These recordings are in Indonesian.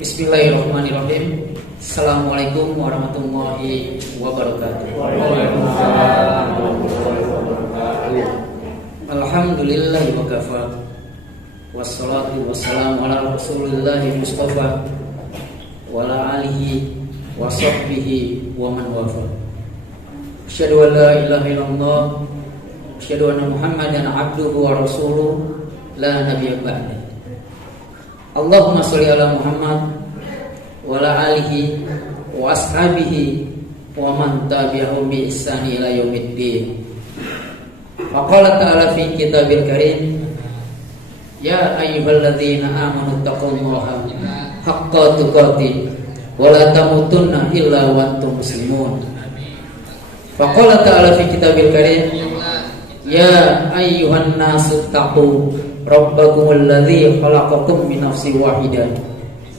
Bismillahirrahmanirrahim. Assalamualaikum warahmatullahi wabarakatuh. Alhamdulillahi wa kafa. Wassalatu wassalamu ala rasulillahi mustafa wa ala alihi wa sahbihi wa man wafa. Asyhadu an la ilaha illallah, asyhadu anna Muhammadan abduhu wa rasuluh, la nabiyya ba'da. Allahumma sholli ala Muhammad wa ala alihi wa ashabihi wa man tabi'ahum bi ihsani ila yaumiddin. Wa qala ta'ala fi kitabil karim, ya ayyuhalladzina amanu taqullaha haqqa tuqatih wa la tamutunna illa wa antum muslimun. Wa qala ta'ala fi kitabil karim, ya ayyuhan nasu taqu rabbakumul ladzi khalaqakum min nafsin wahidah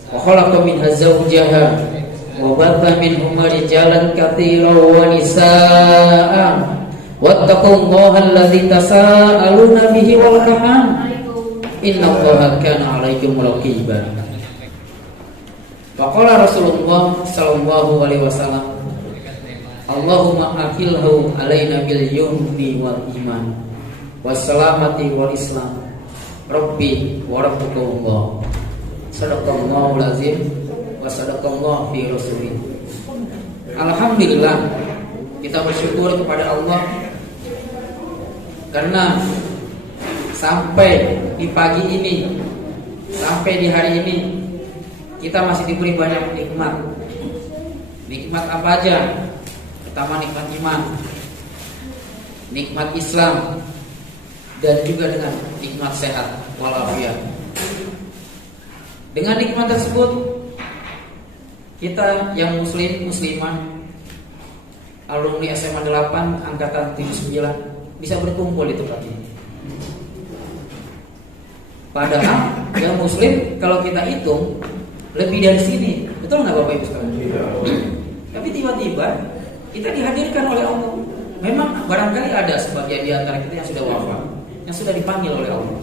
wa khalaqa minha zawjaha wa batha minhuma rijalan katsiran wa nisaa'a wattaqullaha alladzi tasaaluna bihi wal arham innallaha kana 'alaikum raqiba. Wa qala Rasulullah sallallahu alaihi wasallam, Allahumma akhilhu alaina bil yumni wal iman wassalamati wal islam Rabbi wa rabbukumullah. Sadaqallahul azim wa sadaqallahu fi rasulih. Alhamdulillah, kita bersyukur kepada Allah karena sampai di pagi ini, sampai di hari ini kita masih diberi banyak nikmat. Nikmat apa aja? Pertama, nikmat iman, nikmat Islam, dan juga dengan nikmat sehat walafiat. Dengan nikmat tersebut, kita yang muslimah, alumni SMA 8 angkatan 79 bisa berkumpul di tempat ini. Padahal yang muslim kalau kita hitung lebih dari sini, betul nggak Bapak Ibu sekalian? Tapi tiba-tiba kita dihadirkan oleh Allah. Memang barangkali ada sebagian di antara kita yang sudah wafat, yang sudah dipanggil oleh Allah.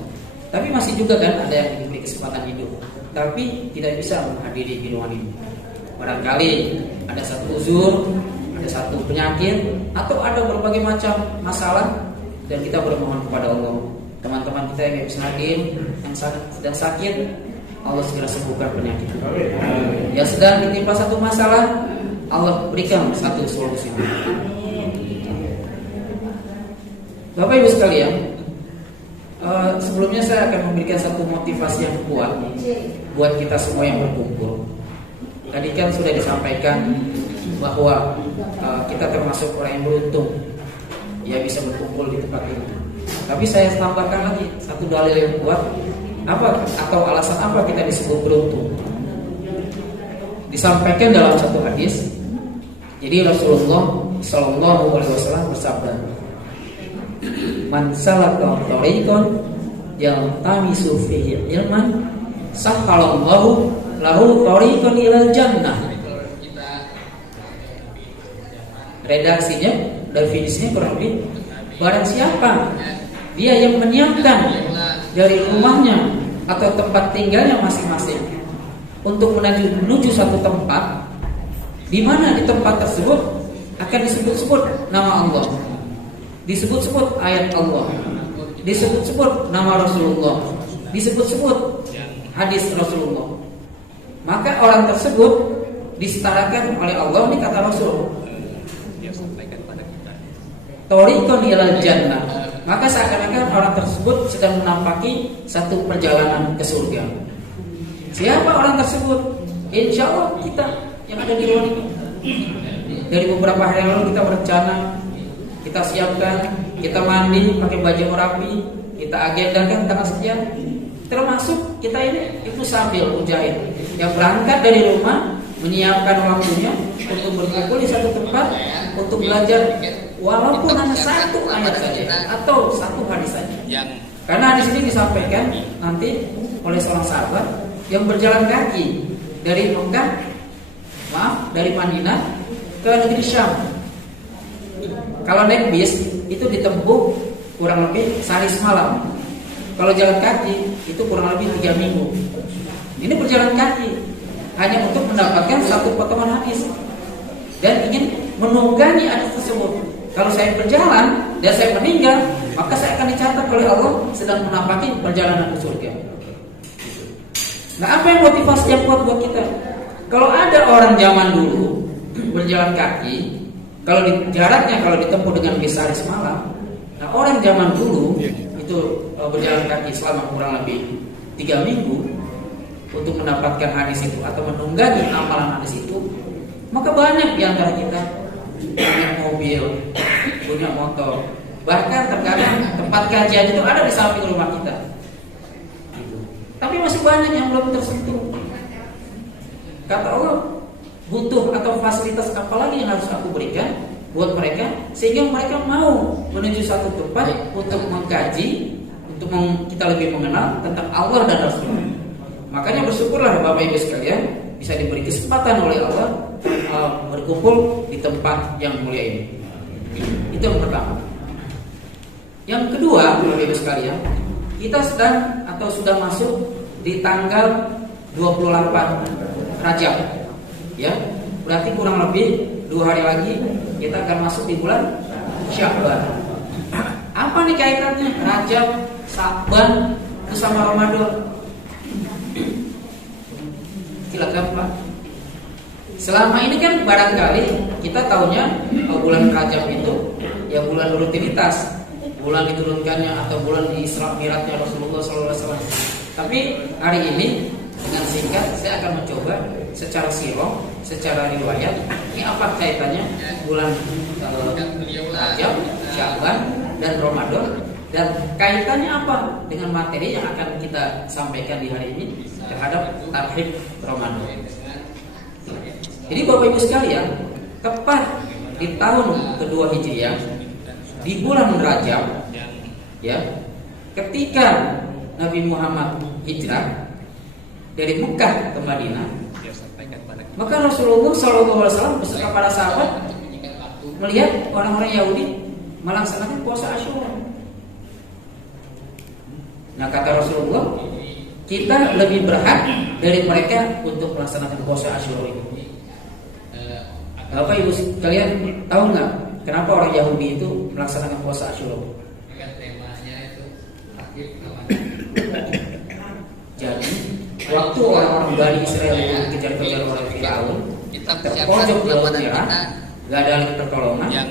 Tapi masih juga kan ada yang diberi kesempatan hidup, tapi tidak bisa menghadiri biduan ini. Barangkali ada satu uzur, ada satu penyakit, atau ada berbagai macam masalah, dan kita bermohon kepada Allah. Teman-teman kita yang bisa hadir, yang sedang sakit, Allah segera sembuhkan penyakit. Yang sedang ditimpa satu masalah, Allah berikan satu solusi. Bapak Ibu sekalian, sebelumnya saya akan memberikan satu motivasi yang kuat buat kita semua yang berkumpul. Tadi kan sudah disampaikan bahwa kita termasuk orang yang beruntung, ya bisa berkumpul di tempat ini. Tapi saya tambahkan lagi satu dalil yang kuat, apa atau alasan apa kita disebut beruntung. Disampaikan dalam satu hadis. Jadi Rasulullah Shallallahu Alaihi Wasallam bersabda, man salaka thariqan yaltamisu fihi ilman sahhalallahu lahu thariqan ilal jannah. Redaksinya, definisinya kurang lebih, barang siapa dia yang menyiapkan dari rumahnya atau tempat tinggalnya masing-masing untuk menuju satu tempat, di mana di tempat tersebut akan disebut-sebut nama Allah, disebut-sebut ayat Allah, disebut-sebut nama Rasulullah, disebut-sebut hadis Rasulullah, maka orang tersebut disetarakan oleh Allah. Ini kata Rasul, thariqan ilal jannah, maka seakan-akan orang tersebut sedang menampaki satu perjalanan ke surga. Siapa orang tersebut? Insya Allah kita yang ada di ruang ini. Dari beberapa hari lalu kita berencana, kita siapkan, kita mandi pakai baju rapi, kita agendakan tanggal sekian. Termasuk kita ini itu sambil mujahid yang berangkat dari rumah, menyiapkan waktunya untuk berkumpul di satu tempat untuk belajar, walaupun hanya satu ayat saja atau satu hadis saja. Karena di sini disampaikan nanti oleh seorang sahabat yang berjalan kaki dari dari Madinah ke negeri Syam. Kalau naik bis itu ditempuh kurang lebih sehari semalam. Kalau jalan kaki itu kurang lebih 3 minggu. Ini berjalan kaki hanya untuk mendapatkan satu potongan hadis dan ingin menunggangi hadis tersebut. Kalau saya berjalan dan saya meninggal, maka saya akan dicatat oleh Allah sedang menapaki perjalanan ke surga. Nah, apa yang motivasi yang kuat buat kita? Kalau ada orang zaman dulu berjalan kaki, kalau jaraknya kalau ditempuh dengan bis sehari semalam, nah orang zaman dulu itu berjalan kaki selama kurang lebih 3 minggu untuk mendapatkan hadis itu atau menunggangi amalan hadis itu, maka banyak di antara kita punya mobil, punya motor, bahkan terkadang tempat kajian itu ada di samping rumah kita. Tapi masih banyak yang belum tersentuh. Kata Allah, butuh atau fasilitas apa lagi yang harus aku berikan buat mereka sehingga mereka mau menuju satu tempat untuk mengkaji, untuk kita lebih mengenal tentang Allah dan Rasulullah. Makanya bersyukurlah Bapak Ibu sekalian bisa diberi kesempatan oleh Allah berkumpul di tempat yang mulia ini. Itu yang pertama. Yang kedua, Bapak Ibu sekalian, kita sedang atau sudah masuk di tanggal 28 Rajab. Ya, berarti kurang lebih 2 hari lagi kita akan masuk di bulan Sya'ban. Apa nih kaitannya Rajab, Sya'ban itu sama Ramadan? Silakan Pak. Selama ini kan barangkali kita tahunya bulan Rajab itu ya bulan rutinitas, bulan diturunkannya atau bulan Isra Mi'rajnya Rasulullah SAW. Tapi hari ini dengan singkat saya akan mencoba secara sirah, secara riwayat, ini apa kaitannya bulan Rajab, Sya'ban dan Ramadan, dan kaitannya apa dengan materi yang akan kita sampaikan di hari ini terhadap tarhib Ramadan. Jadi Bapak Ibu sekalian, tepat di tahun kedua Hijriah di bulan Rajab, ya, ketika Nabi Muhammad hijrah dari Mekah ke Madinah, maka Rasulullah SAW beserta para sahabat melihat orang-orang Yahudi melaksanakan puasa Asyura. Nah, kata Rasulullah, kita lebih berhak dari mereka untuk melaksanakan puasa Asyura ini. Bapak Ibu sekalian tahu nggak kenapa orang Yahudi itu melaksanakan puasa Asyura? Jadi waktu orang-orang Bani Israel dikejar-kejar oleh Firaun, terpojok di laut merah, gak ada lagi pertolongan,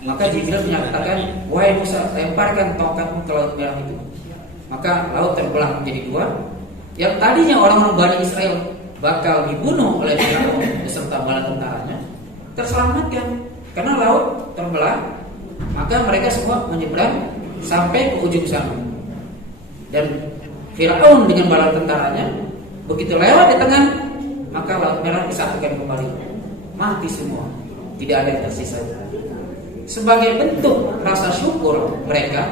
maka Jibril menyatakan, wahai Musa, lemparkan tongkatmu ke laut merah itu. Maka laut terbelah menjadi 2. Yang tadinya orang-orang Bani Israel bakal dibunuh oleh Firaun beserta bala tentaranya, terselamatkan karena laut terbelah. Maka mereka semua menyeberang sampai ke ujung sana. Dan Firaun dengan bala tentaranya begitu lewat di tengah, maka laut merah disatukan kembali, mati semua, tidak ada yang tersisa. Sebagai bentuk rasa syukur mereka,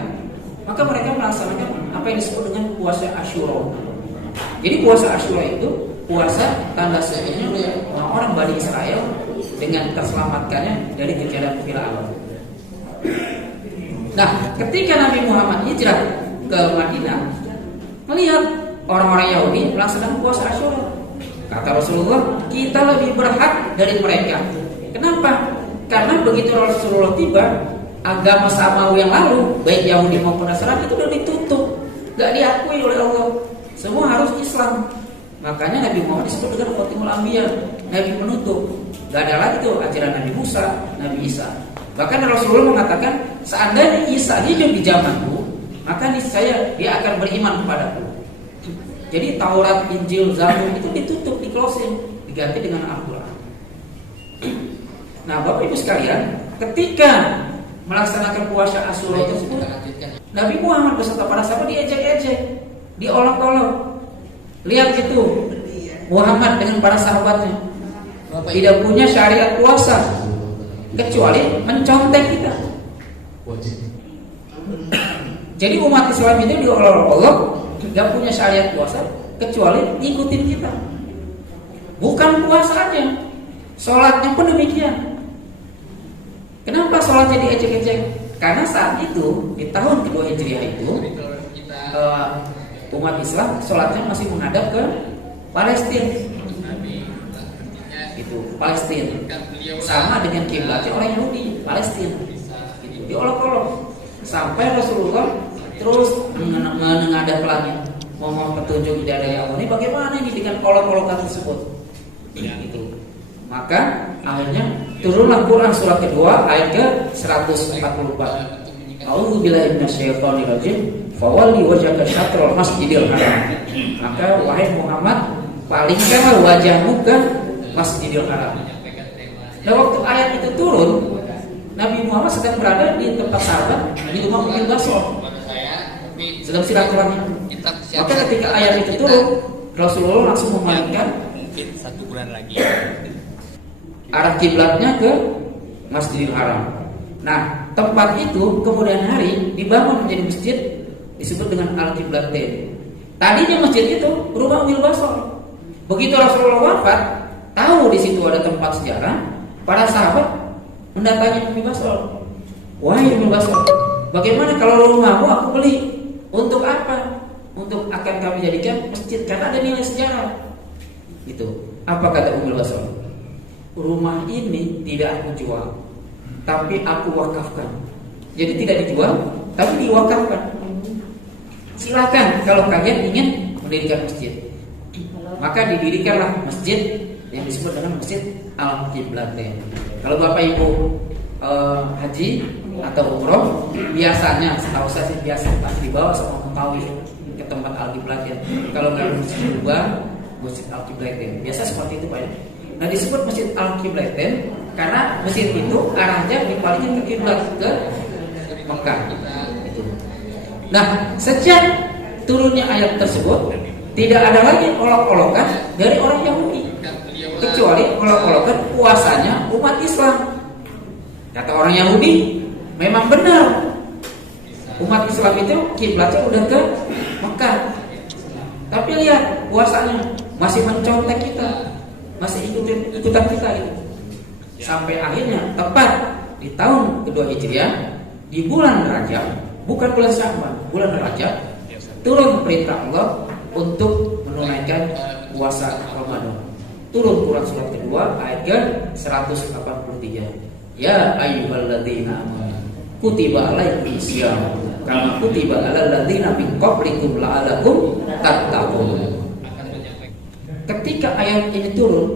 maka mereka melaksanakan apa yang disebut dengan puasa Asyura. Jadi puasa Asyura itu puasa tanda syukurnya orang Bani Israel dengan terselamatkannya dari kejaran Firaun. Nah, ketika Nabi Muhammad hijrah ke Madinah, melihat orang-orang Yahudi melaksanakan puasa Asyura, kata Rasulullah, kita lebih berhak dari mereka. Kenapa? Karena begitu Rasulullah tiba, agama samawi yang lalu, baik Yahudi maupun Nasrani itu sudah ditutup, gak diakui oleh Allah. Semua harus Islam. Makanya Nabi Muhammad disebut dengan Khatimul Anbiya, Nabi penutup. Gak ada lagi tuh ajaran Nabi Musa, Nabi Isa. Bahkan Rasulullah mengatakan, seandainya Isa hidup di zamanku, maka niscaya dia akan beriman kepadaku. Jadi Taurat, Injil, Zabur itu ditutup, di-closing, diganti dengan Al-Quran. Nah, Bapak Ibu sekalian, ketika melaksanakan puasa Asyura tersebut, Nabi Muhammad beserta para sahabat diejek-ejek, diolok-olok. Lihat itu, Muhammad dengan para sahabatnya tidak punya syariat puasa kecuali mencontek kita. Jadi umat Islam itu diolok-olok, tidak punya syariat puasa kecuali ngikutin kita. Bukan puasanya, sholatnya pun demikian. Kenapa sholatnya diejek-ejek? Karena saat itu di tahun kedua Hijriah itu umat Islam sholatnya masih menghadap ke Palestina. Palestina, sama dengan kiblatnya orang Yahudi Palestina. Gitu. Diolok-olok sampai Rasulullah terus menengadah pelangi, mohon petunjuk dari Allah. Ini bagaimana ini dengan olok-olokan tersebut? Gitu. Maka akhirnya turunlah Quran surah kedua ayat ke 144. A'udzubillahi minasyaitonir rajim. Fawalli wajhaka syatrul masjidil haram. Maka wahai Muhammad, palingkanlah wajahmu ke Masjidil Haram. Nah, waktu ayat itu turun, Nabi Muhammad sedang berada di tempat sahabat di rumah Ummi Basor, sedang silaturahmi. Maka ketika ayat itu turun, Rasulullah langsung memalingkan arah kiblatnya ke Masjidil Haram. Nah, tempat itu kemudian hari dibangun menjadi masjid disebut dengan Al-Qiblatain. Tadinya masjid itu rumah Ummi Basor. Begitu Rasulullah wafat, tahu di situ ada tempat sejarah, para sahabat mendatangi Ummi Basor. Wahai Ummi Basor, bagaimana kalau rumahmu aku beli? Untuk apa? Untuk akan kami jadikan masjid karena ada nilai sejarah. Itu. Apa kata Ummi Basor? Rumah ini tidak aku jual, tapi aku wakafkan. Jadi tidak dijual, tapi diwakafkan. Silakan kalau kalian ingin mendirikan masjid. Maka didirikanlah masjid yang disebut dengan Masjid Al-Qiblatain. Kalau Bapak Ibu haji atau umroh, biasanya setahu saya sih biasa pasti dibawa sama Mutawi ke tempat Al-Qiblatain. Kalau nggak Masjid Kuba, Masjid Al-Qiblatain. Biasa seperti itu Pak. Nah, disebut Masjid Al-Qiblatain karena masjid itu arahnya dipalingkan ke kiblat ke Mekah. Itu. Nah, sejak turunnya ayat tersebut, tidak ada lagi olok-olokan dari orang Yahudi, kecuali olok-olokan puasanya umat Islam. Kata orang Yahudi, memang benar umat Islam itu kiblatnya udah ke Mekah, tapi lihat puasanya masih mencontek kita, masih ikutan kita gitu. Sampai akhirnya tepat di tahun kedua Hijriah, di bulan Rajab, bukan bulan Sya'ban, bulan Rajab, turun perintah Allah untuk menunaikan puasa Ramadan. Turun Quran surat kedua ayat ke 183. Ya ayyuhalladzina amanu kutiba alaikumus syiyam kama kutiba alal ladzina min qablikum la'allakum tattaqun. Ketika ayat ini turun,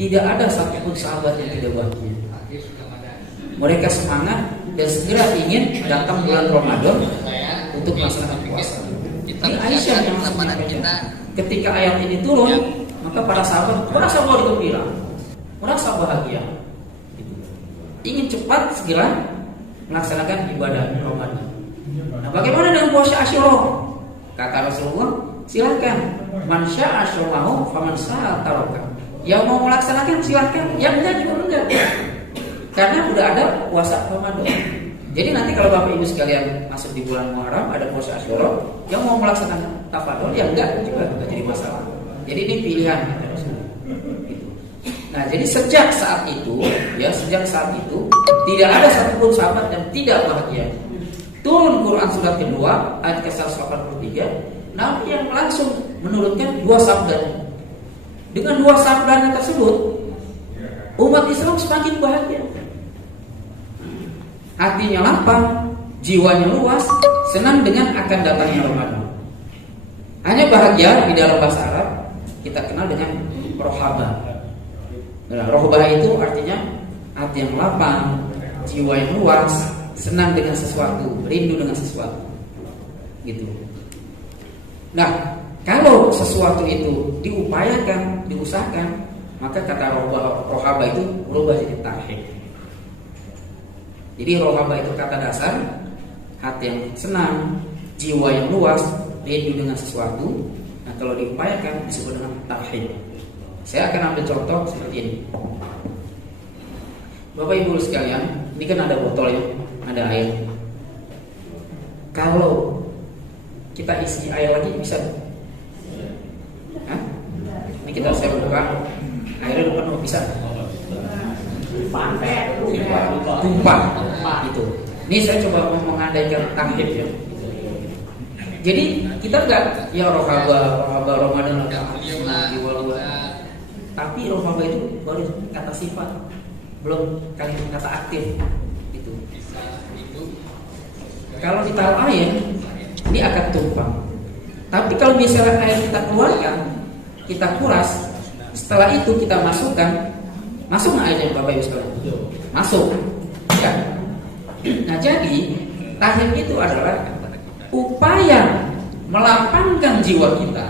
tidak ada satupun sahabat yang tidak bahagia. Mereka semangat dan segera ingin datang bulan Ramadan untuk melaksanakan puasa. Ini Aisyah yang menyampaikan. Ketika ayat ini turun, maka para sahabat merasa bergembira, merasa bahagia, ingin cepat segera melaksanakan ibadah Ramadan. Nah, bagaimana dengan puasa Asyura? Kata Rasulullah, silakan. Man syaa asyurahu faman syaa taraka. Yang mau melaksanakan silakan, yang enggak juga enggak. Karena udah ada puasa Ramadan. Jadi nanti kalau Bapak Ibu sekalian masuk di bulan Muharram ada puasa Asyura, yang mau melaksanakan tafadhol, yang enggak juga enggak jadi masalah. Jadi ini pilihan. Nah, jadi sejak saat itu tidak ada satupun sahabat yang tidak bahagia. Turun Quran surat kedua ayat ke-183, Nabi yang langsung menurunkan dua sabdanya. Dengan dua sabdanya tersebut, umat Islam semakin bahagia. Hatinya lapang, jiwanya luas, senang dengan akan datangnya Ramadan. Hanya bahagia di dalam bahasa Arab kita kenal dengan rohaba. Nah, rohaba itu artinya hati yang lapang, jiwa yang luas, senang dengan sesuatu, rindu dengan sesuatu, gitu. Nah, kalau sesuatu itu diupayakan, diusahakan, maka kata rohaba itu berubah jadi tauhid. Jadi rohaba itu kata dasar hati yang senang, jiwa yang luas, rindu dengan sesuatu. Nah, kalau diupayakan disebut dengan tauhid. Saya akan ambil contoh seperti ini. Bapak Ibu sekalian, ini kan ada botol ya, ada air. Kalau kita isi air lagi bisa? Hah? Ini saya buka, airnya udah penuh, bisa? Tumpah gitu. Ini saya coba mengandaikan tauhid ya. Jadi kita enggak ya rohaba Ramadan, tapi tapi rohaba itu baru kata sifat, belum kata aktif gitu. Kalau ditaruh air, ini akan tumpah. Tapi kalau misalnya air kita keluarkan, kita kuras, setelah itu kita masukkan, masuk nggak airnya Bapak Ibu sekalian? Masuk, ya. Nah jadi tahrim itu adalah upaya melapangkan jiwa kita,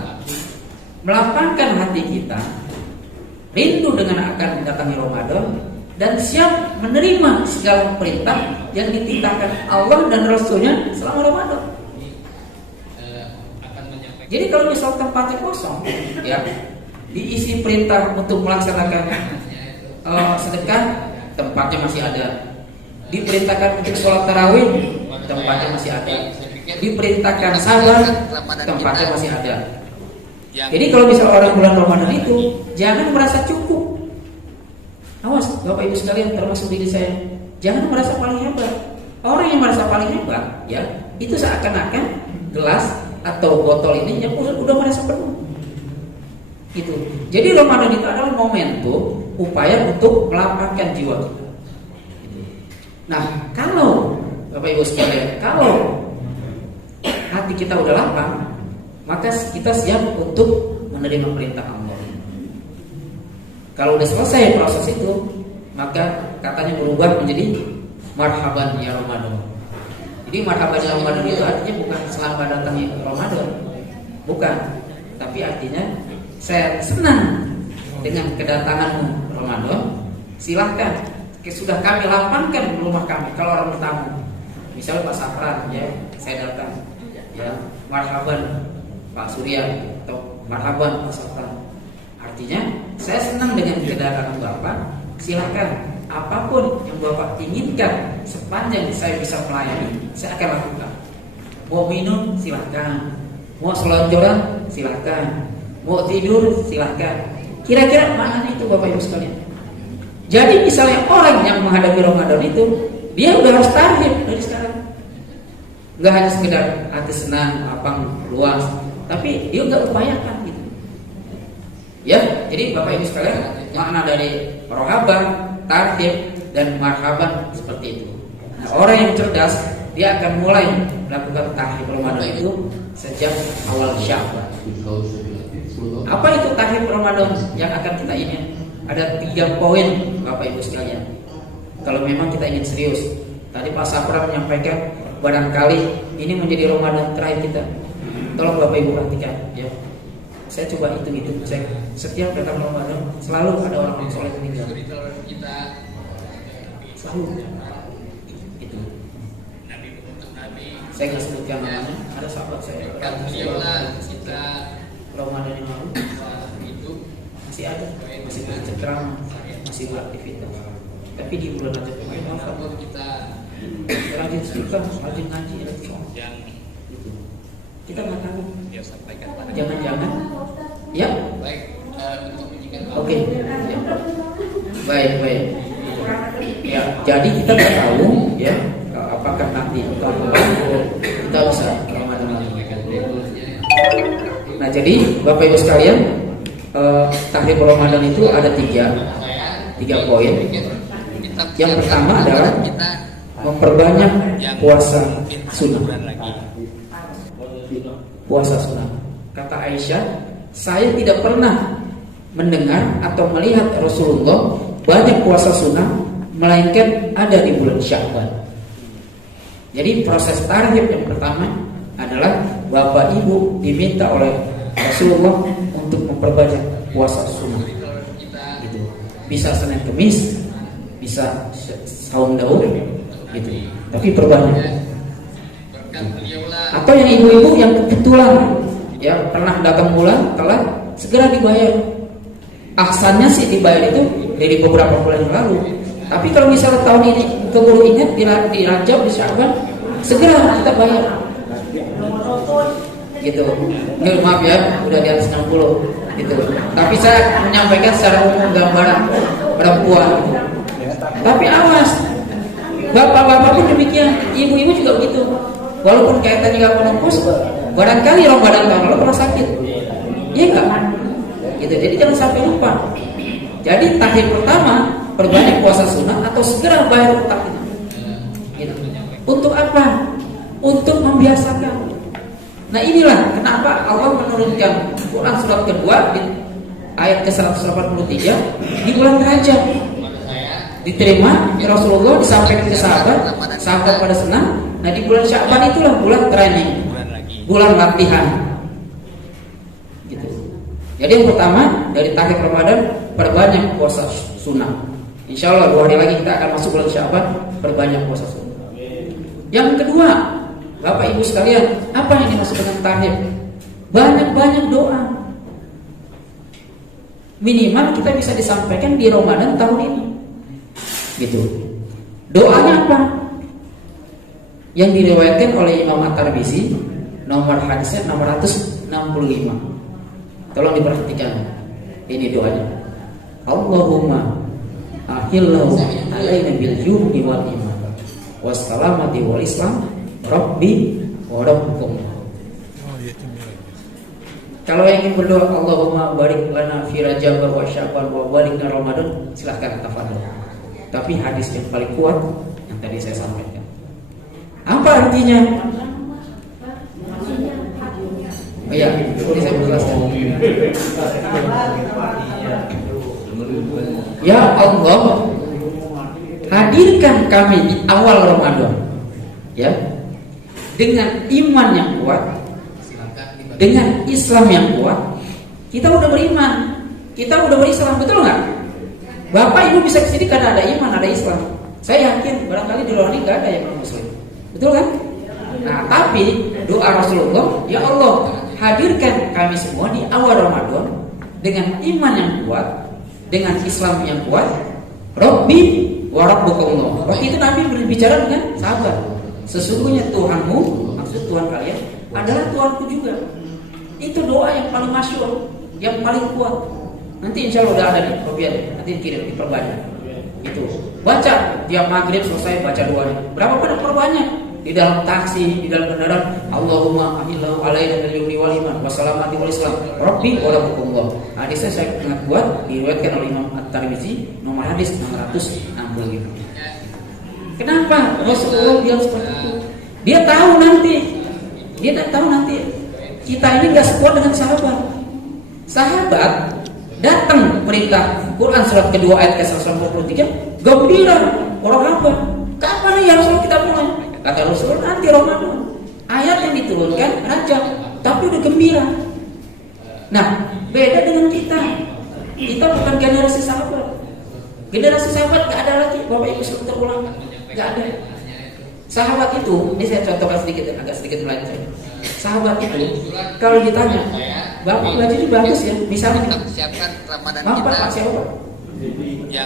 melapangkan hati kita, rindu dengan akan datangi Ramadan, dan siap menerima segala perintah yang dititahkan Allah dan Rasulnya selama Ramadan. Jadi kalau misal tempatnya kosong, ya, diisi perintah untuk melaksanakan sedekah, tempatnya masih ada. Diperintahkan untuk sholat tarawih, tempatnya masih ada. Diperintahkan sabar, tempatnya masih ada. Jadi kalau misal orang bulan Ramadan itu jangan merasa cukup. Awas Bapak Ibu sekalian, termasuk diri saya, jangan merasa paling hebat. Orang yang merasa paling hebat, ya, itu seakan-akan gelas atau botol ini yang udah merasa penuh. Gitu. Jadi Ramadan itu adalah momentum upaya untuk melapangkan jiwa kita. Nah, kalau Bapak Ibu sekalian, kalau hati kita udah lapang, maka kita siap untuk menerima perintah Allah. Kalau udah selesai proses itu, maka katanya berubah menjadi marhaban ya Ramadan. Jadi marhaban ya Ramadan itu artinya bukan selamat datang ya Ramadan, bukan, tapi artinya saya senang dengan kedatanganmu Ramadan. Silahkan, sudah kami lapangkan rumah kami. Kalau orang bertamu, misalnya Pak Sapran, ya, saya datang, ya, marhaban Pak Surya atau marhaban Pak Sapran. Artinya saya senang dengan kedatangan Bapak. Silahkan, apapun yang Bapak inginkan sepanjang saya bisa melayani, saya akan lakukan. Mau minum silahkan, mau selonjoran silahkan, mau tidur silahkan. Kira-kira maknanya itu Bapak Ibu sekalian. Jadi misalnya orang yang menghadapi Ramadan itu, dia udah harus tarhib dari sekarang. Gak hanya sekedar hati senang, lapang, luas, tapi dia udah upayakan gitu. Ya, jadi Bapak Ibu sekalian, makna dari rohabah, tarhib, dan marhaban seperti itu. Nah, orang yang cerdas, dia akan mulai melakukan tarhib Ramadan itu sejak awal Syawal. Apa itu tarhib Ramadan yang akan kita ingin? Ada 3 poin Bapak Ibu sekalian. Kalau memang kita ingin serius, tadi Pak Sapra menyampaikan barangkali ini menjadi Ramadan terakhir kita. Tolong Bapak Ibu perhatikan, ya. Saya coba hitung-hitung, saya setiap datang Ramadan selalu ada orang soleh meninggal. Selalu. Itu. Saya nggak sebutkan namanya. Ada sahabat saya. Kita Ramadan yang lalu masih ada, masih berceramah, masih beraktivitas. Tapi di bulan Rajab ini kita rajin sedekah, rajin ngaji, rajin sholat. Kita nggak tahu. Jangan-jangan, ya. Oke. Ya. Baik. Ya, jadi kita nggak tahu, ya, apakah nanti kita bisa Ramadan lagi. Nah, jadi Bapak Ibu sekalian, tarhib Ramadan itu ada tiga poin. Yang pertama adalah memperbanyak puasa sunnah. Puasa sunnah. Kata Aisyah, saya tidak pernah mendengar atau melihat Rasulullah banyak puasa sunnah melainkan ada di bulan Sya'ban. Jadi proses tarhib yang pertama adalah Bapak Ibu diminta oleh Rasulullah untuk memperbanyak puasa sunnah. Gitu. Bisa Senin Kemis, bisa saum Daud, gitu. Tapi perbanyak. Atau yang ibu-ibu yang kebetulan ya pernah datang bulan telat, segera dibayar. Aksannya sih dibayar itu dari beberapa bulan yang lalu. Tapi kalau misalnya tahun ini keburu ingat di Rajab, di Sya'ban, segera kita bayar. Gitu. Ini maaf ya, udah di atas 60 gitu. Tapi saya menyampaikan secara umum gambaran perempuan. Tapi awas, bapak-bapak pun demikian, ibu-ibu juga begitu. Walaupun kaitannya nggak menembus, barangkali Ramadan tahun lalu pernah sakit, iya nggak? Gitu. Jadi jangan sampai lupa. Jadi tahap pertama perbanyak puasa sunnah atau segera bayar utang kita. Gitu. Untuk apa? Untuk membiasakan. Nah inilah kenapa Allah menurunkan Quran surat kedua di ayat ke-183 di bulan Rajab. Diterima Rasulullah, disampaikan ke sahabat pada senang. Nah di bulan Sya'ban itulah bulan training, bulan latihan. Gitu. Jadi yang pertama dari tahap Ramadan perbanyak puasa sunnah. Insya Allah 2 hari lagi kita akan masuk bulan Sya'ban, perbanyak puasa sunnah. Yang kedua, Bapak Ibu sekalian, apa yang dimaksud dengan tahap? Banyak-banyak doa. Minimal kita bisa disampaikan di Ramadan tahun ini. Gitu. Doanya apa? Yang diriwayatkan oleh Imam At-Tirmizi, nomor hadisnya 665. Tolong diperhatikan. Ini doanya. Allahumma ahillahu alaina bil yumni wal iman wassalamati wal islam rabbi wa rabbukum. Kalau yang ingin berdoa Allahumma barik lana fi Rajab wa Sya'ban wa barik lana Ramadan, silahkan tafadhol. Tapi hadis yang paling kuat yang tadi saya sampaikan. Apa artinya? Oh ya, boleh saya menjelaskan. Ya Allah, hadirkan kami di awal Ramadan, ya, dengan iman yang kuat, dengan Islam yang kuat. Kita udah beriman, kita udah berislam, betul nggak? Bapak Ibu bisa kesini karena ada iman, ada Islam. Saya yakin barangkali di luar ini nggak ada yang Muslim, betul kan? Nah, tapi doa Rasulullah, ya Allah, hadirkan kami semua di awal Ramadan dengan iman yang kuat, dengan Islam yang kuat. Rabbi wa rabbukumullah. Waktu itu Nabi berbicara dengan sahabat. Sesungguhnya Tuhanmu, maksud Tuhan kalian, adalah Tuhanku juga. Itu doa yang paling masyhur, yang paling kuat. Nanti insya Allah udah ada nih kopian, nanti dikirim, diperbanyak. Itu baca tiap maghrib selesai baca doanya. Berapa pada perbanyak? Di dalam taksi, di dalam kendaraan, Allahumma ahillahu alaina bil yumni wal iman wassalamati wal islam rabbi wa rabbukumullah. Hadisnya saya ingat kuat, diriwayatkan oleh Imam At-Tirmizi, nomor hadis 665. Kenapa Rasulullah bilang seperti itu? Dia tahu nanti kita ini nggak sekuat dengan sahabat. Sahabat datang perintah Quran surat kedua ayat ke-143, gembira. Orang apa? Kapan nih ya Rasul kita mulai? Kata Rasul nanti Ramadan. Ayat yang diturunkan Rajab, tapi udah gembira. Nah, beda dengan kita. Kita bukan generasi sahabat. Generasi sahabat gak ada lagi. Bapak Ibu sering terulang, gak ada. Sahabat itu, ini saya contohkan sedikit, agak sedikit melenceng. Sahabat itu, kalau ditanya, Bapak bajunya bagus ya, misalnya. Bapak siapa?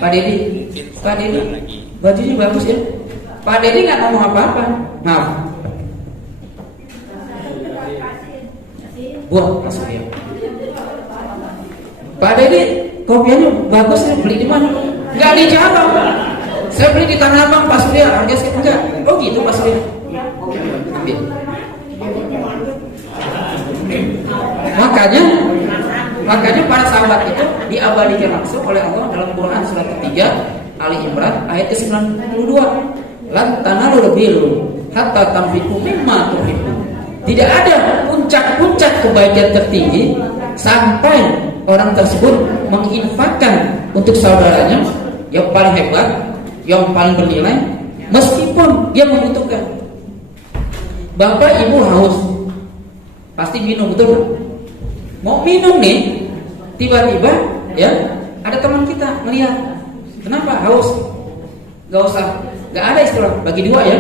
Pak Dedi. Pak Dedi, bajunya bagus ya. Pak Dedi nggak ngomong apa-apa, maaf. Buah langsung ya. Pak Dedi, kopiannya bagus ya, beli di mana? Nggak dijawab. Saya beli di Tanah Abang, Pak Surya, harga sekian enggak? Oh gitu Pak Surya. Ambil. Makanya para sahabat itu diabadikan langsung oleh Allah dalam Quran surat ketiga Ali Imran ayat ke-92. Lan tanalul birra hatta tanfiqu mimma tuhibbun. Tidak ada puncak-puncak kebaikan tertinggi sampai orang tersebut menginfakkan untuk saudaranya yang paling hebat, yang paling bernilai, meskipun dia membutuhkan. Bapak Ibu haus, pasti minum, betul kan? Mau minum nih, tiba-tiba ya ada teman kita melihat, kenapa haus? Gak usah, gak ada istilah bagi dua ya,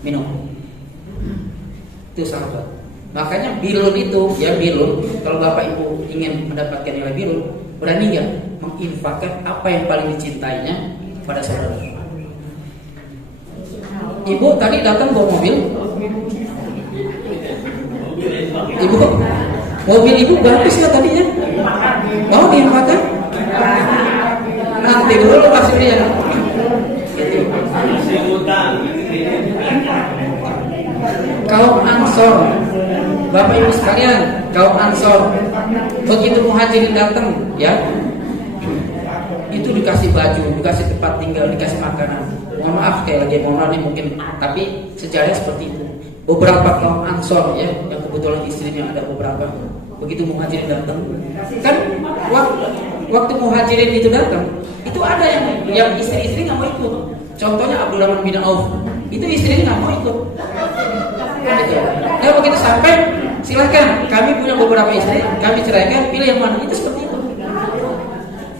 minum. Itu sahabat. Makanya bilun itu, ya bilun, kalau Bapak Ibu ingin mendapatkan nilai bilun, berani gak menginfakkan apa yang paling dicintainya pada saudara? Ibu tadi datang bawa mobil. Ibu, mobil ibu bagus ya tadinya. Mau diinfakkan? Nanti dulu kasih dia. Kaum Ansor, Bapak Ibu sekalian, kaum Ansor, begitu muhajirin datang, ya, dikasih baju, dikasih tempat tinggal, dikasih makanan. Mohon maaf kayak lagi mohon nih mungkin, tapi sejarah seperti itu. Beberapa kaum Ansor ya, yang kebetulan istrinya ada beberapa, begitu muhajirin datang, kan waktu muhajirin itu datang, itu ada yang istri-istri nggak mau ikut. Contohnya Abdurrahman bin Auf, itu istrinya nggak mau ikut. Nah begitu sampai, silahkan, kami punya beberapa istri, kami ceraikan, pilih yang mana. Itu seperti itu.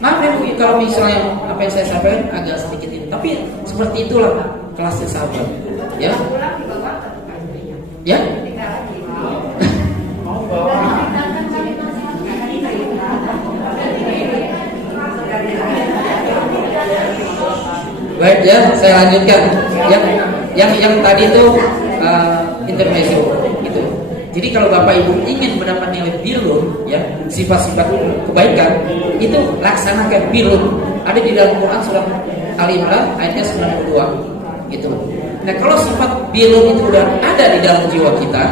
Maaf ya mungkin kalau misalnya apa yang saya sampaikan agak sedikit ini, tapi seperti itulah kelasnya sahabat. Ya, ya. Baik ya, saya lanjutkan. Yang tadi itu intermezzo gitu. Jadi kalau Bapak Ibu ingin mendapat nilai birrun ya, sifat-sifat kebaikan, itu laksanakan birrun. Ada di dalam Quran surat Ali Imran ayatnya 92 gitu. Nah, kalau sifat birrun itu sudah ada di dalam jiwa kita,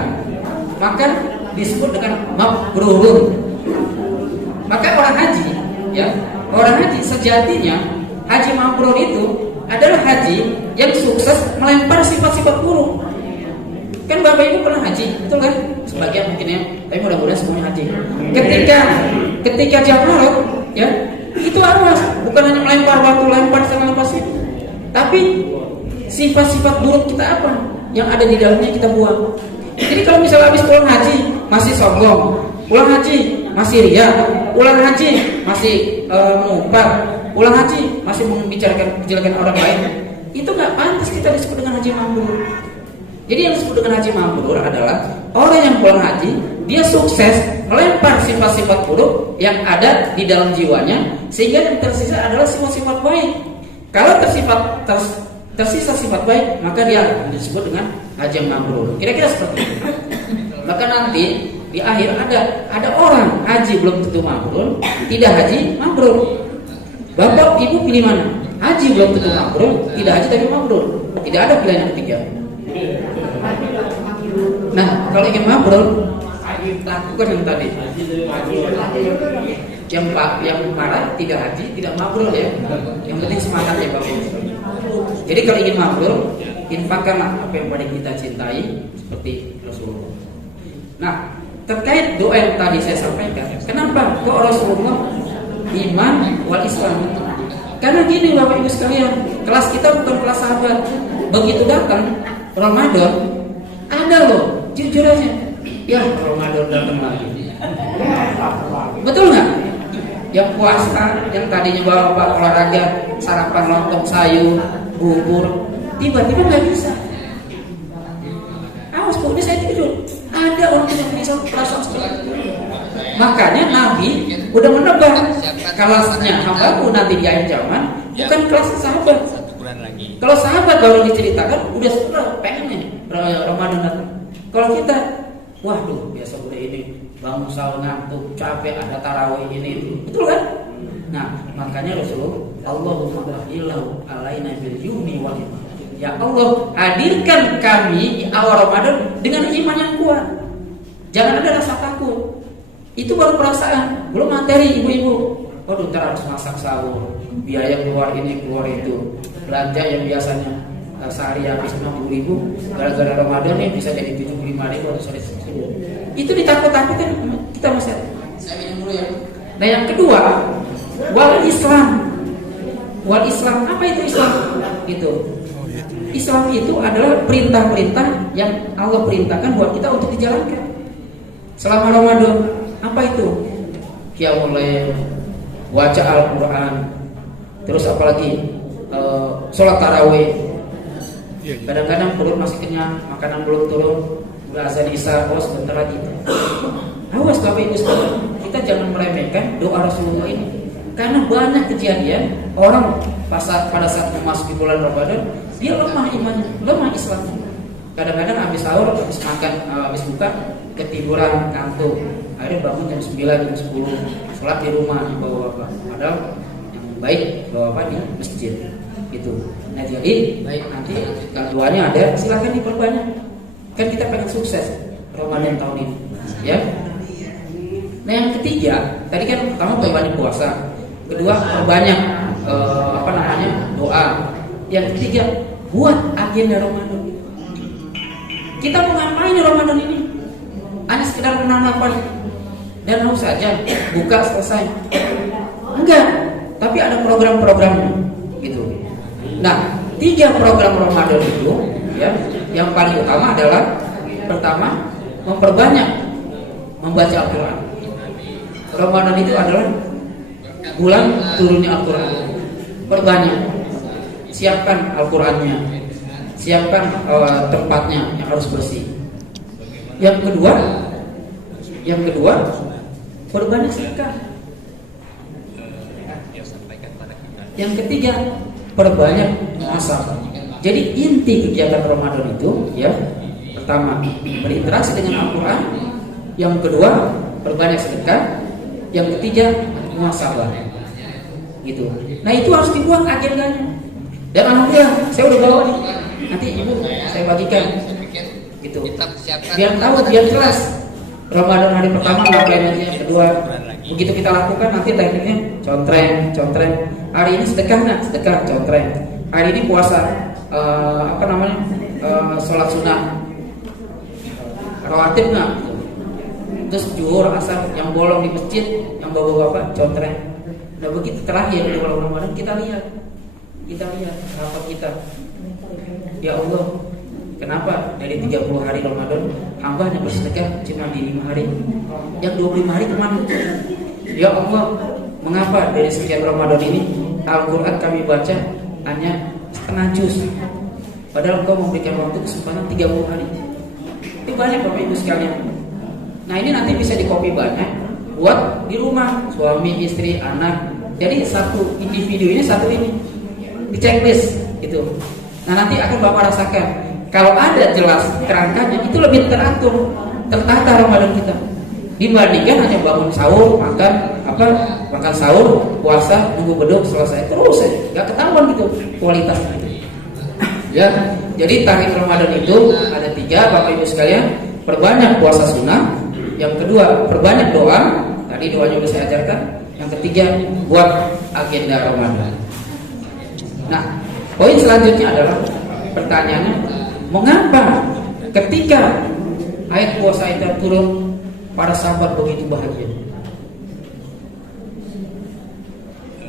maka disebut dengan mabrurun. Maka orang haji ya, orang haji sejatinya haji mabrur itu adalah haji yang sukses melempar sifat-sifat buruk. Kan Bapak Ibu pernah haji, betul kan? Sebagian mungkin ya, tapi mudah-mudahan semuanya haji. Ketika Jamrat ya, itu awas, bukan hanya melempar batu, lempar segala pasir, tapi sifat-sifat buruk kita apa yang ada di dalamnya kita buang. Jadi kalau misalnya habis pulang haji masih sombong, pulang haji masih riya, pulang haji masih mengumpat, pulang haji masih membicarakan kejelekan orang lain, itu nggak pantas kita disebut dengan haji mabrur. Jadi yang disebut dengan haji mabrur adalah orang yang pulang haji, dia sukses melempar sifat-sifat buruk yang ada di dalam jiwanya, sehingga yang tersisa adalah sifat-sifat baik. Kalau tersisa sifat baik, maka dia disebut dengan haji mabrur. Kira-kira seperti itu. Maka nanti di akhir ada orang haji belum tentu mabrur, tidak haji mabrur. Bapak Ibu pilih mana? Haji belum tentu mabrur, tidak haji tapi mabrur. Tidak ada pilihan yang ketiga. Nah, kalau ingin mabrur, lakukan yang tadi. Yang marah tidak haji, tidak mabrur ya. Yang penting semangat ya Bapak. Jadi kalau ingin mabrur, infakkanlah apa yang paling kita cintai seperti Rasulullah. Nah, terkait doa yang tadi saya sampaikan, kenapa kok Rasulullah iman wal Islam? Karena gini Bapak Ibu sekalian, kelas kita bukan kelas sahabat. Begitu datang Ramadan, ada loh, jujur aja, ya Ramadan datang lagi. Betul nggak? Yang puasa, yang tadinya bapak olahraga, sarapan lontong sayur, bubur, tiba-tiba nggak bisa. Awas bu, ini saya tidur. Ada orang yang bisa perasaan seperti itu. Makanya Nabi udah menebak kelasnya hambaku nanti di akhir zaman bukan kelas sahabat. Kalau sahabat baru diceritakan udah pengen Ramadan datang. Kalau kita, waduh biasa udah ini bangun sahur ngantuk, capek, ada tarawih ini itu, betul kan? Nah makanya Rasulullah, Allahumma ilahu alaina bil yumni wal iman. Ya Allah, hadirkan kami di awal Ramadan dengan iman yang kuat. Jangan ada rasa takut. Itu baru perasaan, belum materi ibu-ibu. Waduh, ntar harus masak sahur, biaya keluar ini keluar itu, belanja yang biasanya sehari habis 50.000, gara-gara Ramadan nih bisa jadi 75.000 atau 100.000. Itu ditakut-takutin kita masih. Saya minum dulu ya. Nah yang kedua, wal Islam. Wal Islam, apa itu Islam? Itu Islam itu adalah perintah-perintah yang Allah perintahkan buat kita untuk dijalankan selama Ramadan. Apa itu? Qiyamul lail, baca Al-Quran, terus apalagi sholat tarawih. Kadang-kadang perut masih kenyang, makanan belum turun, udah azan isya, sebentar lagi. Awas Bapak Ibu sekalian, kita jangan meremehkan doa Rasulullah ini, karena banyak kejadian orang pada saat memasuki bulan Ramadan dia lemah imannya, lemah Islamnya. Kadang-kadang habis sahur, habis makan, habis buka ketiduran, ngantuk. Akhirnya bangun jam 9, jam 10, sholat di rumah bapak-bapak. Padahal yang baik bapak di masjid gitu. Nah jadi baik nanti kalau doanya ada silakan diperbanyak. Kan kita pengen sukses Ramadan tahun ini, ya. Nah yang ketiga tadi kan pertama perbanyak puasa, kedua perbanyak doa. Yang ketiga, buat agenda Ramadan. Kita mau ngapain di Ramadan ini? Hanya sekedar menandakan dan mau saja buka selesai? Enggak, tapi ada program-programnya gitu. Nah, 3 program Ramadan itu ya, yang paling utama adalah pertama, memperbanyak membaca Al-Quran. Ramadan itu adalah bulan turunnya Al-Quran. Perbanyak, siapkan Al-Qurannya, siapkan tempatnya yang harus bersih. Yang kedua, perbanyak sedekah. Yang ketiga, perbanyak muhasabah. Jadi inti kegiatan Ramadan itu ya, pertama berinteraksi dengan Al-Quran, yang kedua perbanyak sedekah, yang ketiga muhasabah. Gitu. Nah itu harus dibuat agendanya. Dan alhamdulillah saya udah bawa nih. Nanti ibu saya bagikan. Gitu. Biar tahu, biar jelas. Ramadan hari pertama ngapain aja, kedua begitu kita lakukan nanti tekniknya contreng. Hari ini sedekah nggak? Sedekah, contreng. Hari ini puasa, sholat sunnah, rawatib nggak? Terus zuhur, asar, yang bolong di masjid, yang bapak-bapak, contreng. Nah begitu terakhir di bulan Ramadan kita lihat rapat kita. Ya Allah, kenapa dari 30 hari Ramadan hamba hanya bersedekah cuma di 5 hari? Yang 25 hari kemana? Ya Allah, mengapa dari sekian Ramadan ini Al-Quran kami baca hanya setengah juz, padahal Engkau memberikan waktu kesempatan 30 hari. Itu banyak Bapak Ibu sekalian. Nah ini nanti bisa dikopi banyak buat di rumah, suami, istri, anak. Jadi satu individu ini di checklist gitu. Nah nanti akan Bapak rasakan kalau ada jelas kerangkanya, itu lebih teratur, tertata Ramadan kita dibandingkan hanya bangun sahur, makan sahur, puasa, nunggu beduk, selesai terus ya, nggak ketahuan gitu kualitasnya. Ya, jadi tarif Ramadan itu ada 3 Bapak Ibu sekalian. Perbanyak puasa sunnah. Yang kedua, perbanyak doa. Tadi doanya sudah saya ajarkan. Yang ketiga, buat agenda Ramadan. Nah, poin selanjutnya adalah pertanyaannya, mengapa ketika ayat puasa itu turun para sahabat begitu bahagia?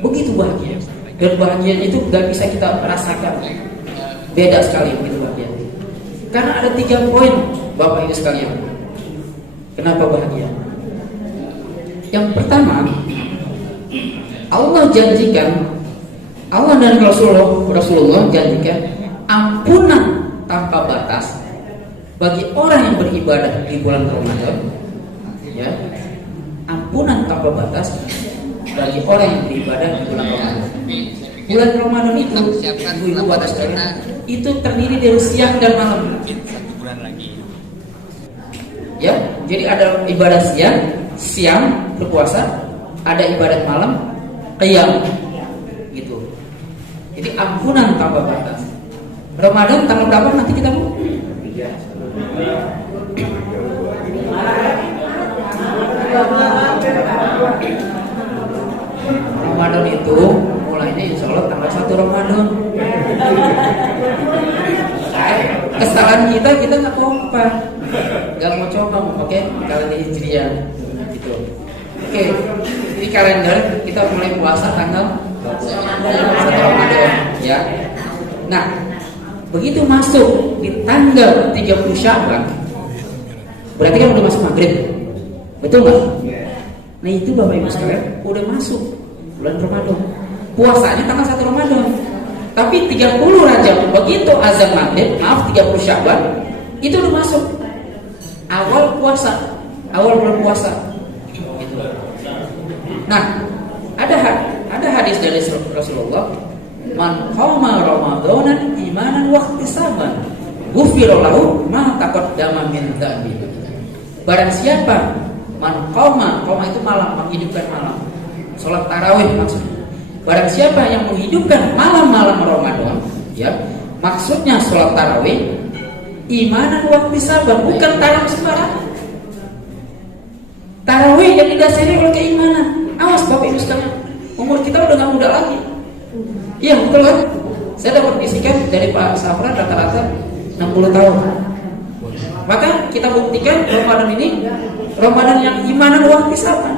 Begitu bahagia. Dan bahagia itu gak bisa kita rasakan. Beda sekali begitu bahagia. Karena ada 3 poin Bapak Ibu sekalian. Kenapa bahagia? Yang pertama, Allah dan Rasulullah janjikan ampunan tanpa batas bagi orang yang beribadah di bulan Ramadan. Ya, ampunan tanpa batas bagi orang yang beribadah di bulan Ramadan. Bulan Ramadan itu, ibu batas sekalian, itu terdiri dari siang dan malam. Ya, jadi ada ibadah siang berpuasa, ada ibadah malam qiyam gitu. Jadi ampunan tanpa batas. Ramadan tanggal berapa nanti kita mau? Ramadan itu mulainya insya Allah tanggal 1 Ramadan. Kesalahan kita nggak kompak, nggak mau coba mau pakai kalender Hijriah gitu. Oke, jadi kalender kita mulai puasa tanggal 1 Ramadan ya. Nah, begitu masuk di tanggal 30 Sya'ban, berarti kan udah masuk maghrib, betul nggak? Nah itu Bapak Ibu sekalian udah masuk bulan Ramadan. Puasanya tanggal 1 Ramadan. Tapi 30 Rajab begitu azan maghrib, 30 Sya'ban itu udah masuk awal puasa, awal bulan puasa. Gitu. Nah, ada hadis dari Rasulullah, man qama ramadanan imanan wa ihtisaban ghufira lahu ma taqaddama min dhanbi. Barang siapa man qama itu malam, menghidupkan malam, salat tarawih maksudnya. Barang siapa yang menghidupkan malam-malam Ramadan, ya, maksudnya salat tarawih, imanan wa ihtisaban, bukan tarawih sembarangan. Tarawih yang didasari oleh keimanan. Awas Bapak Ibu sekalian, umur kita udah gak muda lagi. Iya betul kan? Saya dapat bisikan dari Pak Safran rata-rata 60 tahun. Maka kita buktikan Ramadan ini Ramadan yang imanan waktu saban.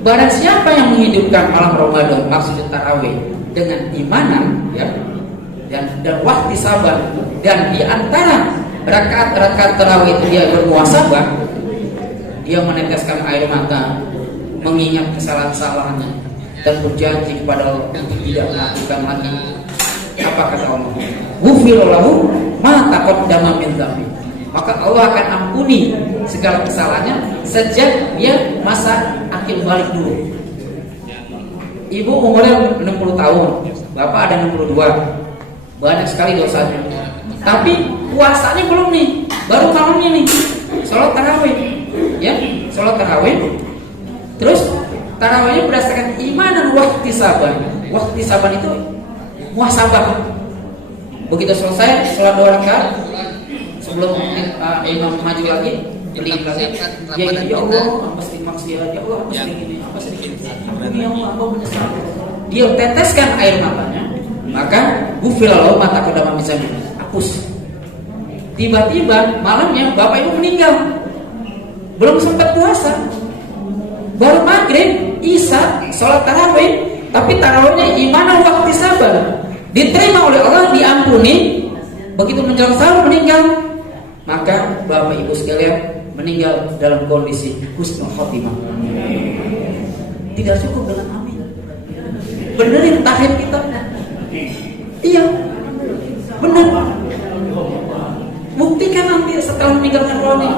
Barang siapa yang menghidupkan malam Ramadan, maksudnya tarawih, dengan imanan, ya, dan waktu saban, dan di antara rakaat-rakaat tarawih itu dia bermuhasabah, dia meneteskan air mata, mengingat kesalahan-kesalahannya, dan berjanji kepada Allah untuk tidak melakukan lagi. Apa kata Allah? Ghufira lahu ma taqaddama min dzambi. Maka Allah akan ampuni segala kesalahannya sejak dia masa akil balik dulu. Ibu umurnya 60 tahun, bapak ada 62. Banyak sekali dosanya. Tapi puasanya belum nih, baru malamnya nih. Salat tarawih. Ya, salat tarawih. Terus tarawihnya berdasarkan iman dan waktu saban. Waktu saban itu muhasabah. Begitu selesai salat 2 rakaat, sebelum imam maju lagi, berdiri lagi, ya Allah, apa sering maksiat, ya Allah, apa sering ini, apa sering ini, ya Allah, apa menyesal. Dia teteskan air matanya, maka ghufira lahu ma taqaddama min dzambi, hapus. Tiba-tiba malamnya bapak ibu meninggal, belum sempat puasa, baru maghrib, isya, sholat tarawih, tapi tarawihnya imanan waktu sabar, diterima oleh Allah, diampuni. Begitu menjelang sahur meninggal, maka bapak ibu sekalian meninggal dalam kondisi husnul khotimah. Tidak cukup dengan amin. Benerin tahiyat kita. Iya, benar. Buktikan nanti setelah meninggalnya Roni,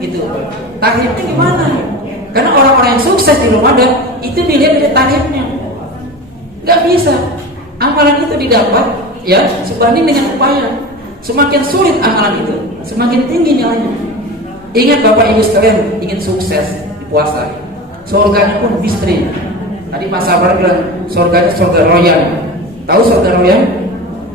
gitu. Tahiyatnya gimana? Karena orang-orang yang sukses di Ramadan itu dilihat dari tahiyatnya. Gak bisa. Amalan itu didapat, ya, sebanding dengan upaya. Semakin sulit amalan itu, semakin tinggi nilainya. Ingat Bapak Ibu sekalian, ingin sukses di puasa, surganya pun misteri. Tadi Mas Sabar bilang surganya surga royan. Tahu surga royan?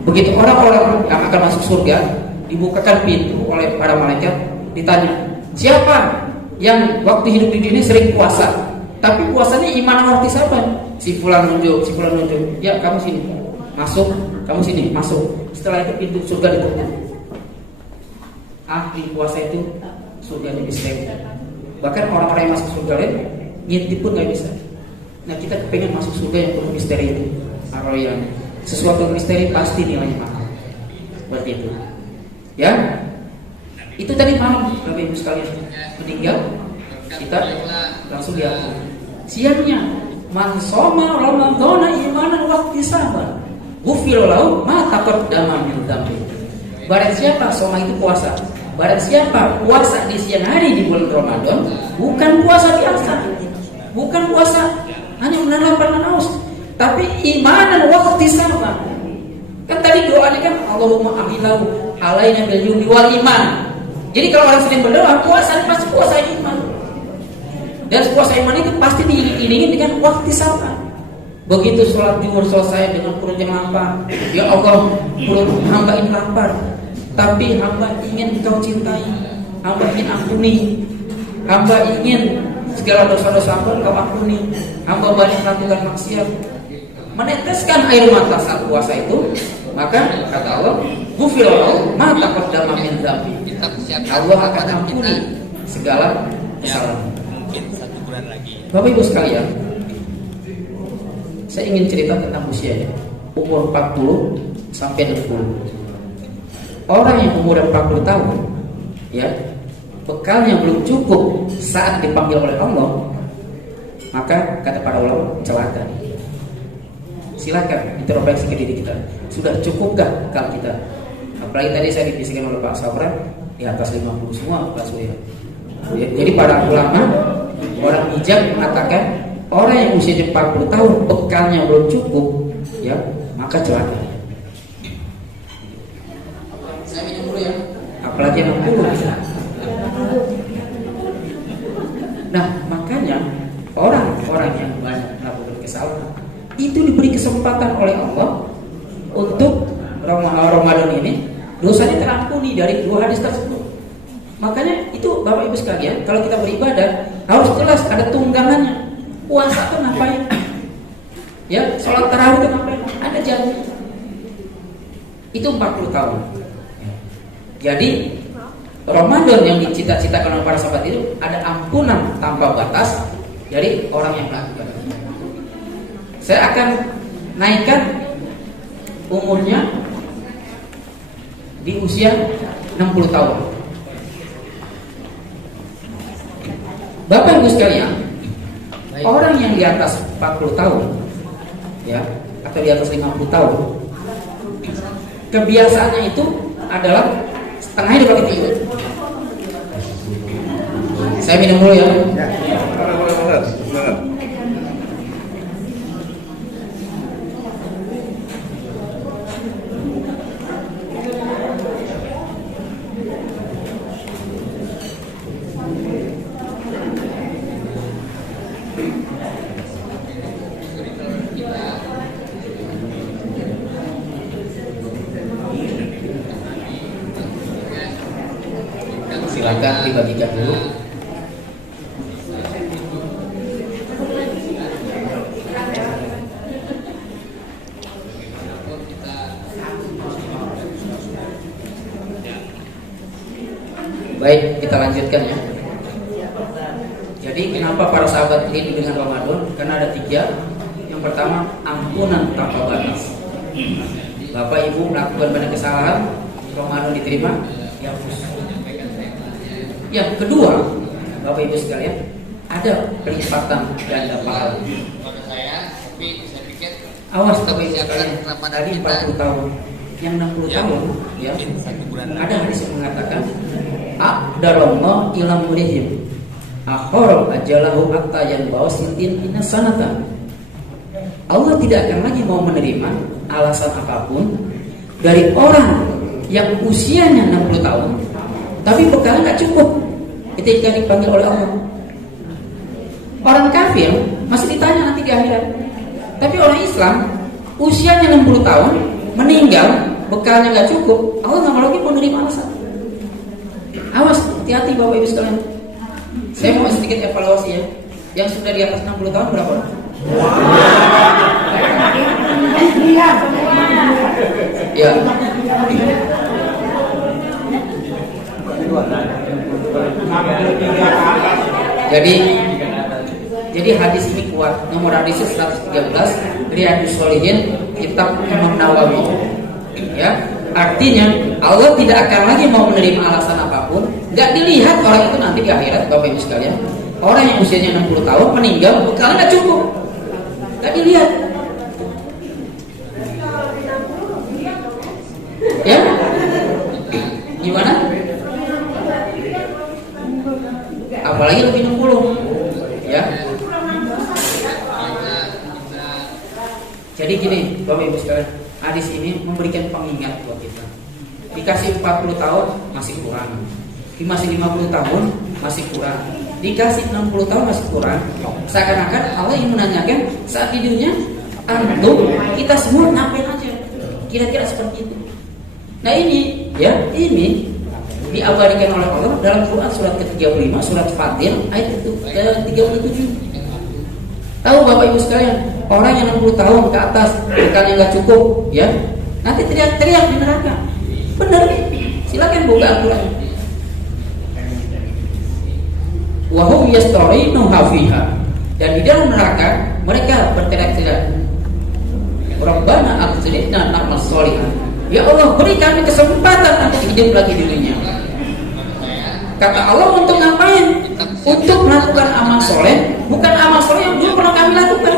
Begitu orang-orang yang akan masuk surga, dibukakan pintu oleh para malaikat, ditanya, siapa yang waktu hidup di dunia sering puasa, tapi puasanya iman waktu saban? Si fulan nunjuk, ya kamu sini, masuk, kamu sini, masuk. Setelah itu pintu surga ditutup. Ahli puasa itu surganya misteri. Bahkan orang-orang yang masuk surga lain ngintip pun nggak bisa. Nah kita kepengen masuk surga yang penuh misteri itu, yang sesuatu misteri pasti nilainya mahal. Seperti itu. Ya, itu tadi malam Bapak Ibu sekalian meninggal, kita langsung diatur. Siangnya, man shoma ramadhana imanan waqti sabar, ghufira lahu ma taqaddama min dzambi. Barang siapa shoma itu puasa. Barang siapa puasa di siang hari di bulan Ramadan, bukan puasa biasa, bukan puasa hanya menahan lapar dan haus, tapi imanan waqti sabar. Kan tadi doanya kan Allahumma ahillahu alaina bil yumni wal iman. Jadi kalau orang sering berdoa, puasa pasti puasa iman. Dan puasa iman itu pasti diiringi dengan waktu sabar. Begitu sholat zuhur selesai dengan perut yang lapar, ya Allah, perut hamba ini lapar, tapi hamba ingin Engkau cintai, hamba ingin ampuni, hamba ingin segala dosa-dosa hamba Engkau ampuni, hamba banyak melakukan maksiat. Meneteskan air mata saat puasa itu, maka kata Allah, ghufira lahu ma taqaddama min dzambi. Allah akan ampuni segala kesalahan. Mungkin 1 bulan lagi. Bapak Ibu sekalian, saya ingin cerita tentang usianya. Umur 40 sampai 60. Orang yang umur 40 tahun, ya, bekalnya belum cukup saat dipanggil oleh Allah, maka kata para ulama celaka. Silakan introspeksi ke diri kita. Sudah cukupkah bekal kita? Apalagi tadi saya dibisikkan oleh Pak Sabran, di atas 50 semua Pak Surya. Jadi para ulama, orang bijak mengatakan orang yang usianya 40 tahun bekalnya belum cukup, ya, maka celaka. Saya minum dulu ya. Apalagi 60. Nah, makanya orang-orang yang banyak melakukan kesalahan itu diberi kesempatan oleh Allah untuk Ramadan ini dosanya terampuni dari 2 hadis tersebut. Makanya itu Bapak Ibu sekalian, kalau kita beribadah harus jelas ada tunggangannya. Puasa itu ngapain? Ya, sholat tarawih kenapa? Ada jam. Itu 40 tahun. Jadi Ramadan yang dicita-citakan oleh para sahabat itu ada ampunan tanpa batas dari orang yang melakukan. Saya akan naikkan umurnya di usia 60 tahun. Bapak Ibu sekalian, orang yang di atas 40 tahun ya, atau di atas 50 tahun, kebiasaannya itu adalah setengahnya dipakai tidur. Saya minum dulu ya. Silakan dibagikan dulu. Baik, kita lanjutkan ya. Jadi kenapa para sahabat ini dengan Ramadan? Karena ada 3. Yang pertama, ampunan tanpa batas. Bapak Ibu melakukan banyak kesalahan, Ramadan diterima, ya. Yang kedua, Bapak Ibu sekalian, ada pelipatan ganda pahala. Awas Bapak Ibu sekalian, tadi 40 tahun, yang 60 tahun, ya. Ada hadis yang mengatakan, aqdarallah ila murihim akhara ajalahu hatta yanba'u sintin inasanatan. Allah tidak akan lagi mau menerima alasan apapun dari orang yang usianya 60 tahun tapi bekalnya nggak cukup ketika dipanggil oleh Allah. Orang kafir masih ditanya nanti di akhirat. Tapi orang Islam usianya 60 tahun meninggal bekalnya nggak cukup, Allah nggak mau lagi menerima alasan. Awas, hati-hati Bapak Ibu sekalian. Saya mau sedikit evaluasi ya. Yang sudah di atas 60 tahun berapa? Ya. Jadi hadis ini kuat. Nomor hadisnya 113 Riyadhus Shalihin kitab Imam Nawawi. Ya. Artinya Allah tidak akan lagi mau menerima alasan apapun. Gak dilihat orang itu nanti di akhirat, Bapak Ibu sekalian. Orang yang usianya 60 tahun meninggal bekalnya gak cukup. Gak dilihat. Ya? Gimana? Apalagi lebih 60. Ya. Jadi gini, Bapak Ibu sekalian, hadis ini memberikan pengingat buat kita. Dikasih 40 tahun masih kurang. Masih 50 tahun masih kurang. Dikasih 60 tahun masih kurang. Seakan-akan Allah ingin menanyakan saat di dunia, antum kita semua ngapain aja? Kira-kira seperti itu. Nah ini, ya, ini diabadikan oleh Allah dalam Quran surat ke-35, surat Fatir ayat ke-37. Tahu Bapak Ibu sekalian, orang yang 60 tahun ke atas bekalnya nggak cukup, ya, nanti teriak-teriak di neraka. Benar nih, silakan buka Al-Quran. Wahum yastarinu hafiha, dan di dalam neraka mereka berteriak-teriak, Rabbana akhrijna na'mal sholihan. Ya Allah, beri kami kesempatan untuk hidup lagi di dunia. Kata Allah, untuk ngapain? Untuk melakukan amal soleh, bukan amal soleh yang dulu pernah kami lakukan.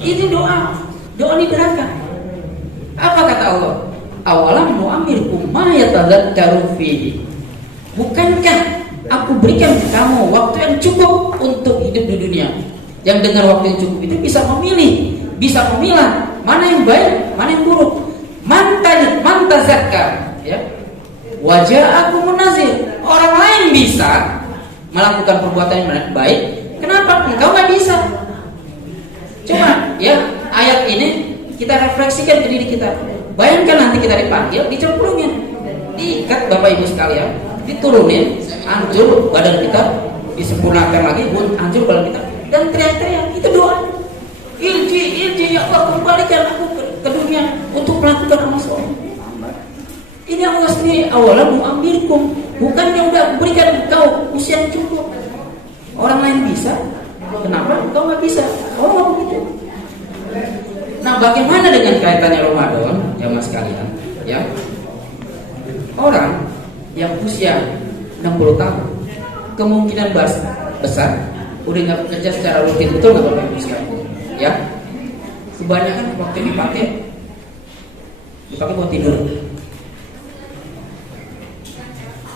Itu doa di neraka. Apa kata Allah? Awalam nu'amirkum ma yatadzakkaru fihi. Bukankah aku berikan kamu waktu yang cukup untuk hidup di dunia? Yang dengan waktu yang cukup itu bisa memilih, bisa memilah mana yang baik, mana yang buruk. Mantazakka, ya. Wajah aku munazir. Orang lain bisa melakukan perbuatan yang baik, kenapa engkau nggak bisa? Coba ya, ayat ini kita refleksikan ke diri kita. Bayangkan nanti kita dipanggil, dicemplungin, diikat Bapak Ibu sekalian, diturunin, hancur badan kita, disempurnakan lagi, hancur badan kita, dan teriak-teriak. Itu doa. Irji ya Allah, kembalikan aku ke dunia untuk melakukan amal soleh. Ini Allah sendiri awalan mu'amirkum, bukannya udah berikan kau usia yang cukup. Orang lain bisa, kenapa kau nggak bisa? Oh begitu. Nah, bagaimana dengan kaitannya Ramadan, jamaah sekalian? Ya, orang yang usia 60 tahun kemungkinan besar udah nggak bekerja secara rutin, betul nggak Bapak Ibu sekalian? Ya, kebanyakan waktu dipakai buat tidur.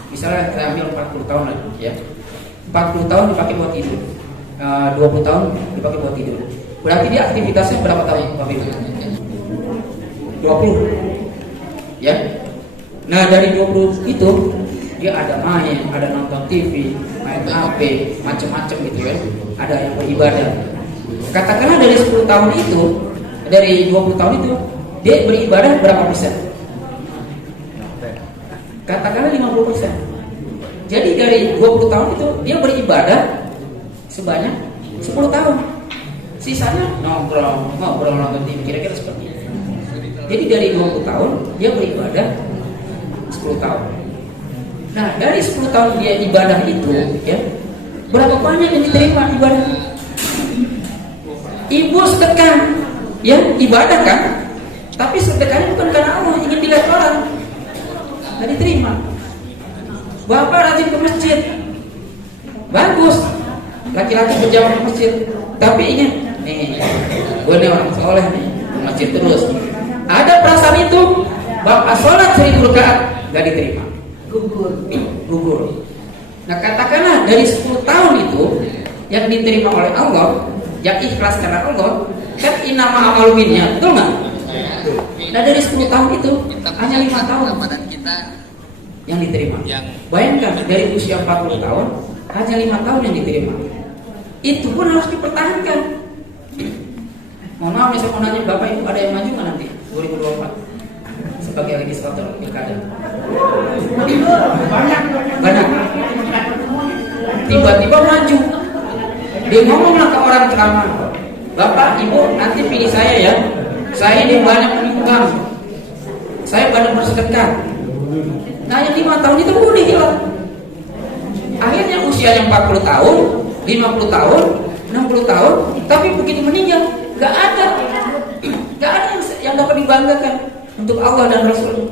Misalnya saya ambil 40 tahun lagi, ya, 40 tahun dipakai buat tidur, 20 tahun dipakai buat tidur. Berarti dia aktivitasnya berapa tahun, Bapak Ibu? 20, ya. Nah, dari 20 itu dia ada main, ada nonton TV, main HP, macam-macam gitu ya. Ada yang beribadah. Katakanlah dari 10 tahun itu, dari 20 tahun itu dia beribadah berapa persen? Katakanlah 50%. Jadi dari 20 tahun itu dia beribadah sebanyak 10 tahun. Sisanya ngobrol nonton TV, kira-kira seperti itu. Jadi dari 20 tahun dia beribadah 10 tahun. Nah, dari 10 tahun dia ibadah itu, ya, berapa banyak yang diterima ibadahnya? Ibu sedekah, ya, ibadah kan? Tapi sedekahnya bukan karena Allah, ingin dilihat orang, nggak diterima. Bapak rajin ke masjid, bagus. Laki-laki berjamaah ke masjid, tapi ingin, nih, gue nih orang soleh nih, ke masjid terus. Ada perasaan itu, bapak sholat 1000 rakaat, nggak diterima, gugur. Nah, katakanlah dari 10 tahun itu yang diterima oleh Allah, yang ikhlas karena Allah, kan innama amalu binniyat, betul nggak? Nah, dari 10 tahun itu hanya 5 tahun yang diterima. Bayangkan dari usia 40 tahun hanya 5 tahun yang diterima. Itu pun harus dipertahankan. Mohon maaf, saya mau nanya Bapak Ibu, ada yang maju nggak nanti 2024 sebagai legislator pilkada? Banyak. Tiba-tiba maju. Dia ngomonglah ke orang ceramah, Bapak Ibu nanti pilih saya ya. Saya ini banyak menyumbang, saya banyak bersedekah. Nah, yang 5 tahun itu udah hilang. Akhirnya usianya 40 tahun, 50 tahun, 60 tahun, tapi begitu meninggal nggak ada yang dapat dibanggakan untuk Allah dan Rasul.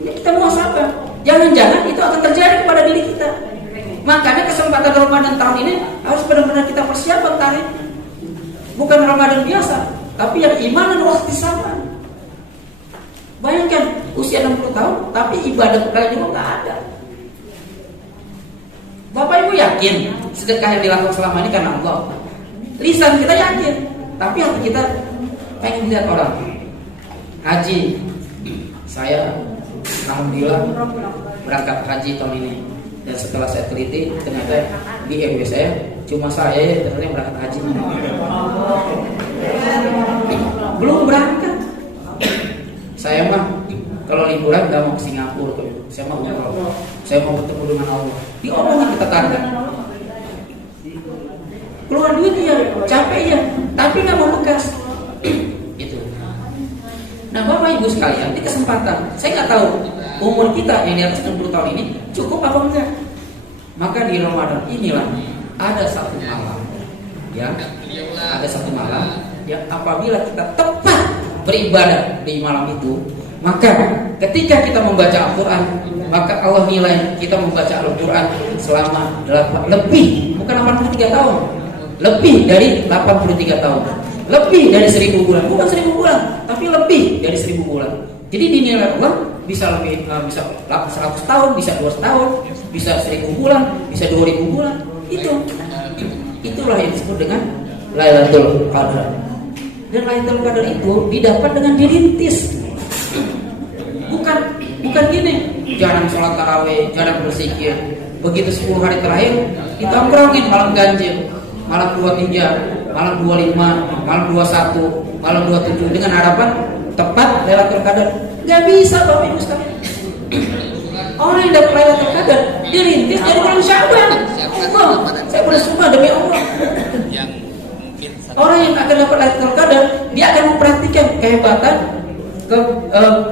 Ini kita mau apa? Jangan-jangan itu akan terjadi kepada diri kita. Makanya kesempatan Ramadan tahun ini harus benar-benar kita persiapkan tarik. Bukan Ramadan biasa, tapi yang iman dan waktu sama. Bayangkan usia 60 tahun, tapi ibadah kepada juga nggak ada. Bapak Ibu yakin sedekah yang dilakukan selama ini karena Allah? Lisan kita yakin, tapi hati kita pengen lihat orang. Haji, saya alhamdulillah berangkat haji tahun ini. Dan setelah saya teliti, ternyata di RW saya cuma saya yang berangkat haji. Belum berangkat. Saya mah kalau liburan nggak mau ke Singapura, saya mau umroh. Saya mau ketemu dengan Allah. Diomongin kita tanda. Keluar duit ya, capek ya, tapi nggak mau bekas. Itu. Nah, Bapak Ibu sekalian, di kesempatan, saya nggak tahu umur kita yang di atas 60 tahun ini cukup apa enggak. Maka di Ramadan inilah ada satu malam, ya, ada satu malam, ya, apabila kita tepat beribadah di malam itu, maka ketika kita membaca Al-Quran, maka Allah nilai kita membaca Al-Quran selama lebih, bukan 83 tahun, lebih dari 83 tahun, lebih dari 1000 bulan, bukan 1000 bulan, tapi lebih dari 1000 bulan. Jadi dinilai Allah bisa lebih, bisa 100 tahun, bisa 200 tahun, bisa 1000 bulan, bisa 2000 bulan. Itulah yang disebut dengan Lailatul Qadar. Dan Lailatul Qadar itu didapat dengan dirintis. Bukan gini, jarang sholat tarawih, jarang berzikir. Begitu 10 hari terakhir ditongkrongin malam ganjil, malam 23, malam 25, malam 21, malam 27 dengan harapan tepat Lailatul Qadar. Gak bisa Bapak Ibu sekalian. Orang yang dapat Lailatul Qadar dirintis dari bulan Sya'ban. Allah, saya bersumpah demi Allah. Orang yang akan dapat Lailatul Qadar, dia akan memperhatikan kehebatan,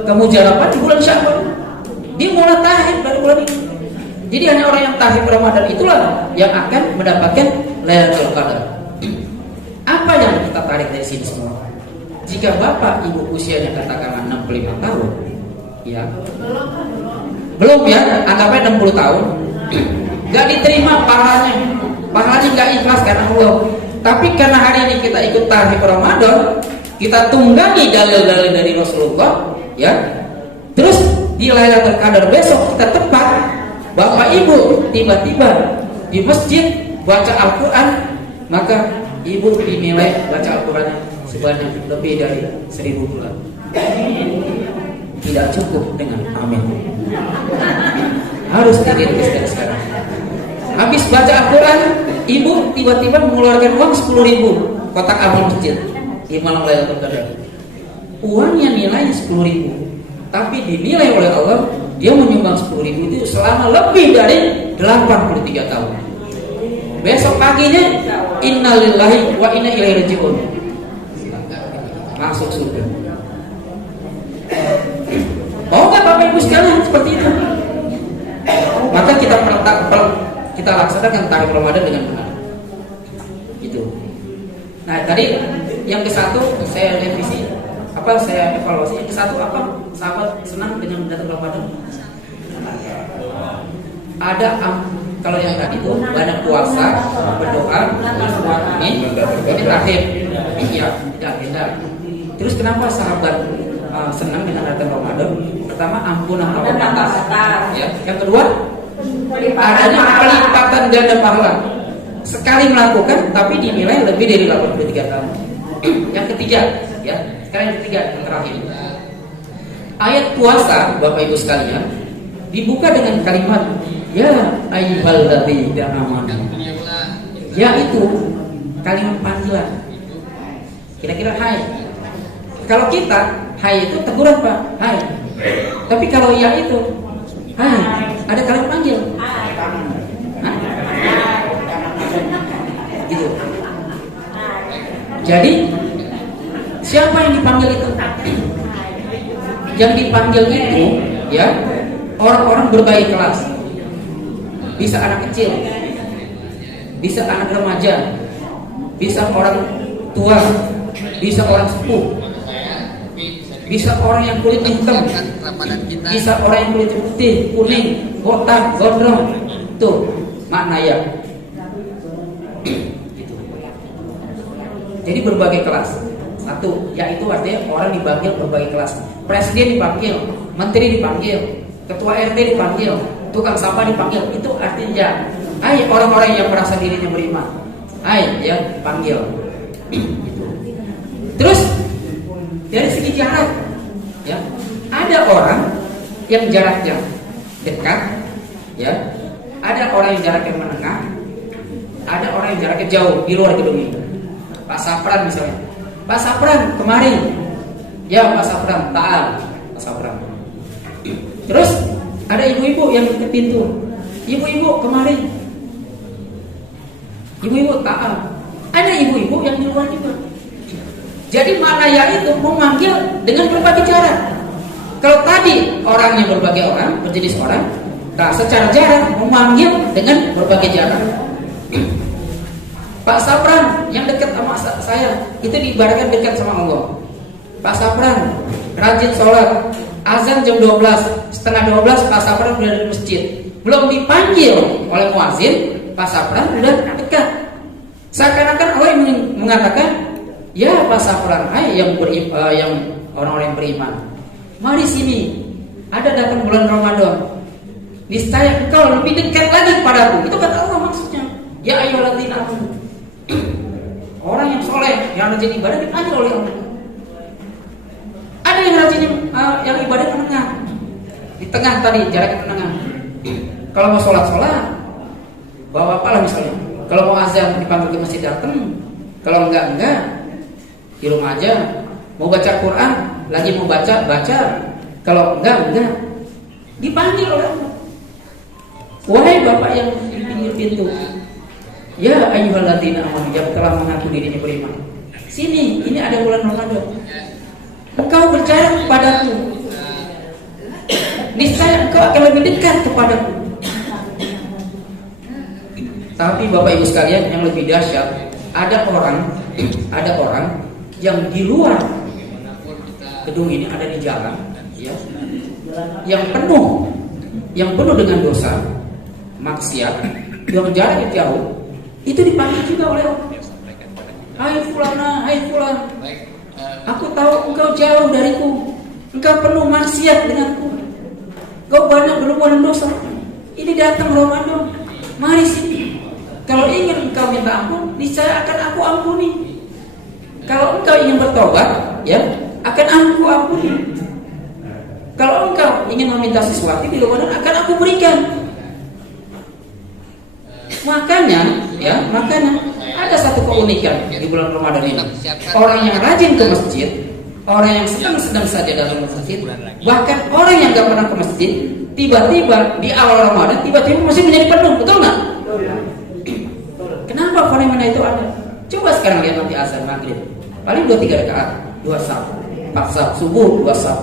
kemujaraban di bulan Sya'ban. Dia mulai tahib dari bulan ini. Jadi hanya orang yang tahib Ramadan itulah yang akan mendapatkan Lailatul Qadar. Apa yang kita tarik dari sini semua? Jika bapak ibu usianya katakanlah 65 tahun, ya, belum ya, anggapnya 60 tahun, nggak diterima pahalanya nggak ikhlas karena Allah. Tapi karena hari ini kita ikut tahib Ramadan, kita tunggangi dalil-dalil dari Rasulullah, ya. Terus di Lailatul Qadar besok kita tepat, bapak ibu tiba-tiba di masjid baca Al-Quran, maka ibu dinilai baca Al-Quran sebanyak lebih dari 1000 bulan. Tidak cukup dengan amin. Harus dirintis dari sekarang. Habis baca Al-Quran, ibu tiba-tiba mengeluarkan uang 10.000 kotak amal masjid di malam Lailatul Qadar. Uangnya nilainya 10.000, tapi dinilai oleh Allah dia menyumbang 10.000 itu selama lebih dari 83 tahun. Besok paginya innalillahi wa inna ilaihi raji'un, masuk surga. Mau nggak Bapak Ibu sekalian seperti itu? Maka kita laksanakan tahib Ramadan dengan benar. Gitu. Nah tadi yang ke satu saya revisi, saya evaluasi. Yang ke satu apa? Sahabat senang dengan datang Ramadan. Ada kalau yang tadi itu banyak puasa, berdoa, ini tahib. Iya, tidak beda. Terus kenapa sahabat senang dengan datang Ramadan? Pertama, ampunan batas. Ya. Yang kedua, adanya pelipatan ganda pahala. Sekali melakukan, tapi dinilai lebih dari 83 tahun. Yang ketiga, ya. Sekarang yang ketiga, yang terakhir. Ayat puasa, Bapak Ibu sekalian, dibuka dengan kalimat ya ayyuhalladzina amanu. Yaitu kalimat panggilan. Kira-kira hai. Kalau kita hai itu teguran Pak, hai. Tapi kalau ya itu hai, ada kalimat panggil. Gitu. Jadi siapa yang dipanggil itu? Yang dipanggil itu ya orang-orang berbagai kelas. Bisa anak kecil, bisa anak remaja, bisa orang tua, bisa orang sepuh, bisa orang yang kulitnya hitam, bisa orang yang kulitnya putih, kuning, botak, gondrong. Tuh makna ya. Gitu. Jadi berbagai kelas. Satu, yaitu artinya orang dipanggil berbagai kelas. Presiden dipanggil, menteri dipanggil, ketua RT dipanggil, tukang sampah dipanggil. Itu artinya ya. Hai orang-orang yang merasa dirinya beriman. Hai ya, panggil. Terus dari segi jarak, ya, ada orang yang jaraknya dekat, ya, ada orang yang jaraknya menengah, ada orang yang jaraknya jauh di luar gedung ini. Pak Sapran misalnya, Pak Sapran kemari, ya Pak Sapran taal, Pak Sapran. Terus ada ibu-ibu yang ke pintu, ibu-ibu kemari, ibu-ibu taal. Ada ibu-ibu yang di luar juga. Jadi makna ya itu memanggil dengan berbagai cara. Kalau tadi orangnya berbagai orang, berjenis orang, nah secara jarak memanggil dengan berbagai jarak. Pak Sapran yang dekat sama saya, itu diibaratkan dekat sama Allah. Pak Sapran rajin sholat, azan jam 12, setengah 12 Pak Sapran sudah di masjid. Belum dipanggil oleh muazin, Pak Sapran sudah dekat. Seakan-akan Allah yang mengatakan, ya Pak Sapran, hai yang orang-orang yang beriman, mari sini, ada datang bulan Ramadan, niscaya engkau lebih dekat lagi padaku. Itu kata Allah maksudnya. Ya ayyuhalladzina amanu. Orang yang soleh, yang rajin ibadah dipanggil oleh Allah. Ada yang rajin yang ibadah menengah, di tengah tadi jarak menengah. Kalau mau sholat, bawa apa lah misalnya. Kalau mau azan dipanggil ke masjid datang. Kalau enggak di rumah aja. Mau baca Quran, lagi mau baca. Kalau enggak dipanggil oleh Allah. Wahai bapak yang di pinggir pintu, ya ayyuhalladzina amanu, yang telah mengaku dirinya beriman. Sini, ini ada bulan Ramadan. Engkau berjarak kepadaku, niscaya engkau akan lebih dekat kepadaku. Tapi Bapak Ibu sekalian, yang lebih dahsyat, ada orang yang di luar gedung ini, ada di jalan, ya, yang penuh dengan dosa, maksiat, yang jaraknya jauh, itu dipanggil juga oleh Allah. Hai fulana, hai fulan, aku tahu engkau jauh dariku, engkau penuh maksiat denganku, engkau banyak berbuat dosa. Ini datang Ramadan, mari sini. Kalau ingin engkau minta ampun, niscaya akan aku ampuni. Kalau engkau ingin bertobat, ya, akan aku ampuni. Kalau engkau ingin meminta sesuatu di Ramadan, akan aku berikan. Makanya ada satu keunikan di bulan Ramadan ini. Orang yang rajin ke masjid, orang yang sedang saja datang ke masjid, bahkan orang yang gak pernah ke masjid, tiba-tiba di awal Ramadan, tiba-tiba masjid menjadi penuh, betul nggak? Kenapa fenomena itu ada? Coba sekarang lihat nanti azan maghrib, paling 2-3 rakaat, 2 saf, 4 saf, subuh 2 saf.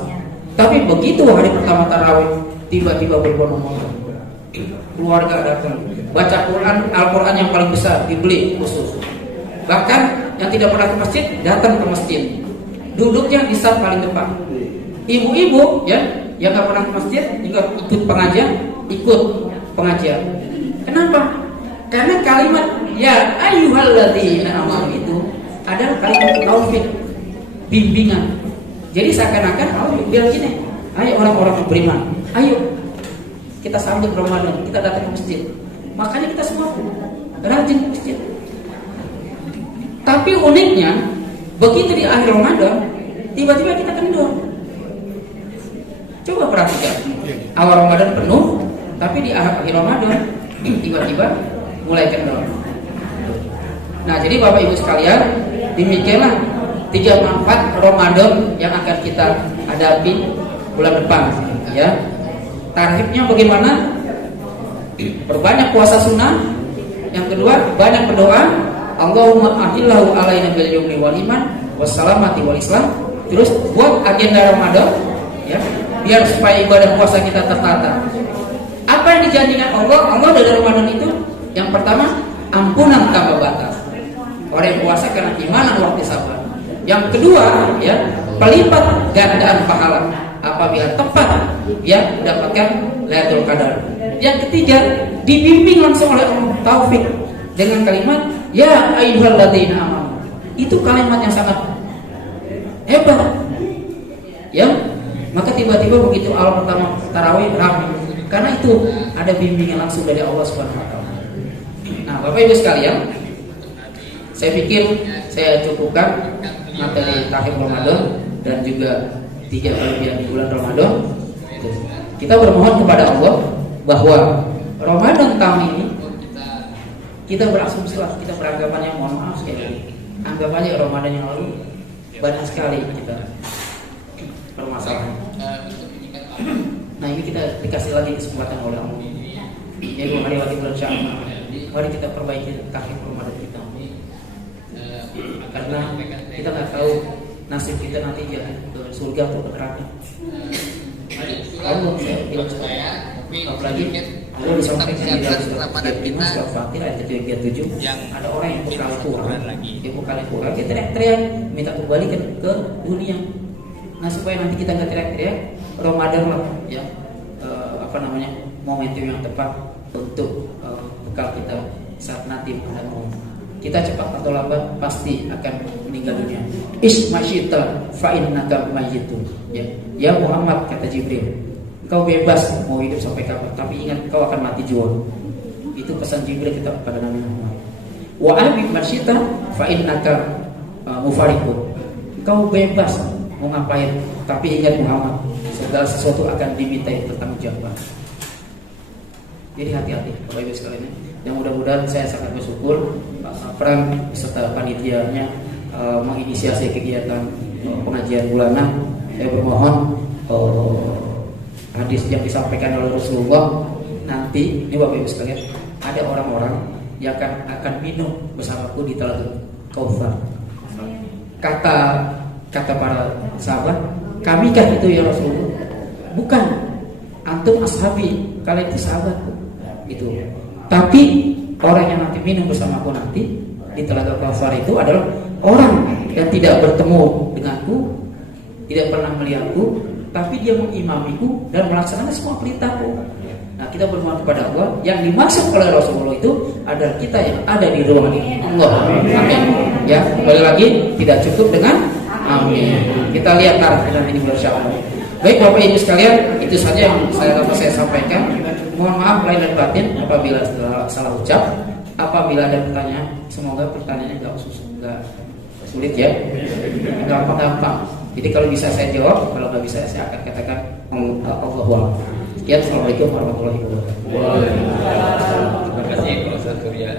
Tapi begitu hari pertama tarawih, tiba-tiba berbondong-bondong, keluarga datang, baca Quran, Al-Quran yang paling besar dibeli khusus. Bahkan yang tidak pernah ke masjid datang ke masjid, duduknya di saf paling depan. Ibu-ibu ya yang nggak pernah ke masjid juga ikut pengajian. Kenapa? Karena kalimat ya ayyuhalladzina amanu itu adalah kalimat taufik, bimbingan. Jadi seakan-akan Allah bilang gini, ayo orang-orang yang beriman, ayo kita sambut Ramadan, kita datang ke masjid. Makanya kita semua rajin ke masjid. Tapi uniknya, begitu di akhir Ramadan, tiba-tiba kita kendor. Coba perhatikan, awal Ramadan penuh, tapi di akhir Ramadan tiba-tiba mulai kendor. Nah, jadi Bapak Ibu sekalian, demikianlah 3 manfaat Ramadan yang akan kita hadapi bulan depan, ya. Tarifnya bagaimana? Perbanyak puasa sunnah. Yang kedua, banyak berdoa. Allahumma ahillahu alaina bil yumni wal iman wassalamati wal islam. Terus buat agenda Ramadan, ya, biar supaya ibadah puasa kita tertata. Apa yang dijanjikan Allah dari Ramadan itu? Yang pertama, ampunan tanpa batas. Orang yang puasa karena iman dan waktu sabar. Yang kedua, ya, pelipat gandaan pahala apabila tepat ya mendapatkan Lailatul Qadar. Yang ketiga, dibimbing langsung oleh Allah, taufik dengan kalimat ya ayyuhalladzina amanu. Itu kalimat yang sangat hebat. Ya, maka tiba-tiba begitu awal pertama tarawih ramai. Karena itu ada bimbingan langsung dari Allah Subhanahu wa taala. Nah, Bapak Ibu sekalian, saya pikir saya cukupkan materi takhir Ramadan dan juga 3 kelebihan di bulan Ramadan. Kita bermohon kepada Allah bahwa Ramadan tahun ini kita berasumsi lah, kita beranggapan yang mohon maaf sekali. Anggap aja Ramadan yang lalu banyak sekali kita permasalahan. Nah, ini kita dikasih lagi kesempatan oleh Allah. Yaitu hari bulan Syawal. Mari kita perbaiki takhir Ramadan kita. Karena kita nggak tahu nasib kita nanti jalan ke surga atau ke neraka. Kalau saya bilang apalagi kalau disampaikan di dalam surat Al-Fatihah ayat 37, ada orang yang bekal kurang, dia teriak-teriak minta kembalikan ke dunia. Nah, supaya nanti kita nggak teriak-teriak, Ramadan lah, ya, momentum yang tepat untuk bekal kita saat nanti ada mau. Kita cepat atau lambat pasti akan meninggal dunia. Ismasyita fa innaka mayyitun. Ya Muhammad, kata Jibril, engkau bebas mau hidup sampai kapan, tapi ingat kau akan mati jua. Itu pesan Jibril kita kepada Nabi Muhammad. Wa abi masyita fa innaka mufariqun. Engkau bebas mau ngapain, tapi ingat Muhammad, segala sesuatu akan dimintai pertanggungjawaban. Jadi hati-hati Bapak Ibu sekalian. Yang mudah-mudahan saya sangat bersyukur Pak Safran beserta panitianya menginisiasi kegiatan pengajian bulanan. Saya bermohon hadis yang disampaikan oleh Rasulullah nanti ini Bapak Ibu sekalian, ada orang-orang yang akan minum bersamaku di Telaga Kautsar. kata para sahabat, kami kan itu ya Rasulullah. Bukan, antum ashabi, kalian itu sahabatku. Gitu. Tapi orang yang nanti minum bersamaku nanti di Telaga Kautsar itu adalah orang yang tidak bertemu denganku, tidak pernah melihatku, tapi dia mengimamiku dan melaksanakan semua perintahku. Nah, kita bermohon kepada Allah. Yang dimaksud oleh Rasulullah itu adalah kita yang ada di ruangan ini. Allah, amin. Ya, kembali lagi tidak cukup dengan amin. Kita lihat tarikh ini bersama. Baik Bapak Ibu sekalian, itu saja yang dapat saya sampaikan. Mohon maaf lahir dan batin apabila salah ucap. Apabila ada pertanyaan, semoga pertanyaannya nggak sulit ya, gampang-gampang. Jadi kalau bisa saya jawab, kalau nggak bisa saya akan katakan Allahu a'lam. Sekian, assalamualaikum warahmatullahi wabarakatuh. Terima kasih Pak Ustaz Surya.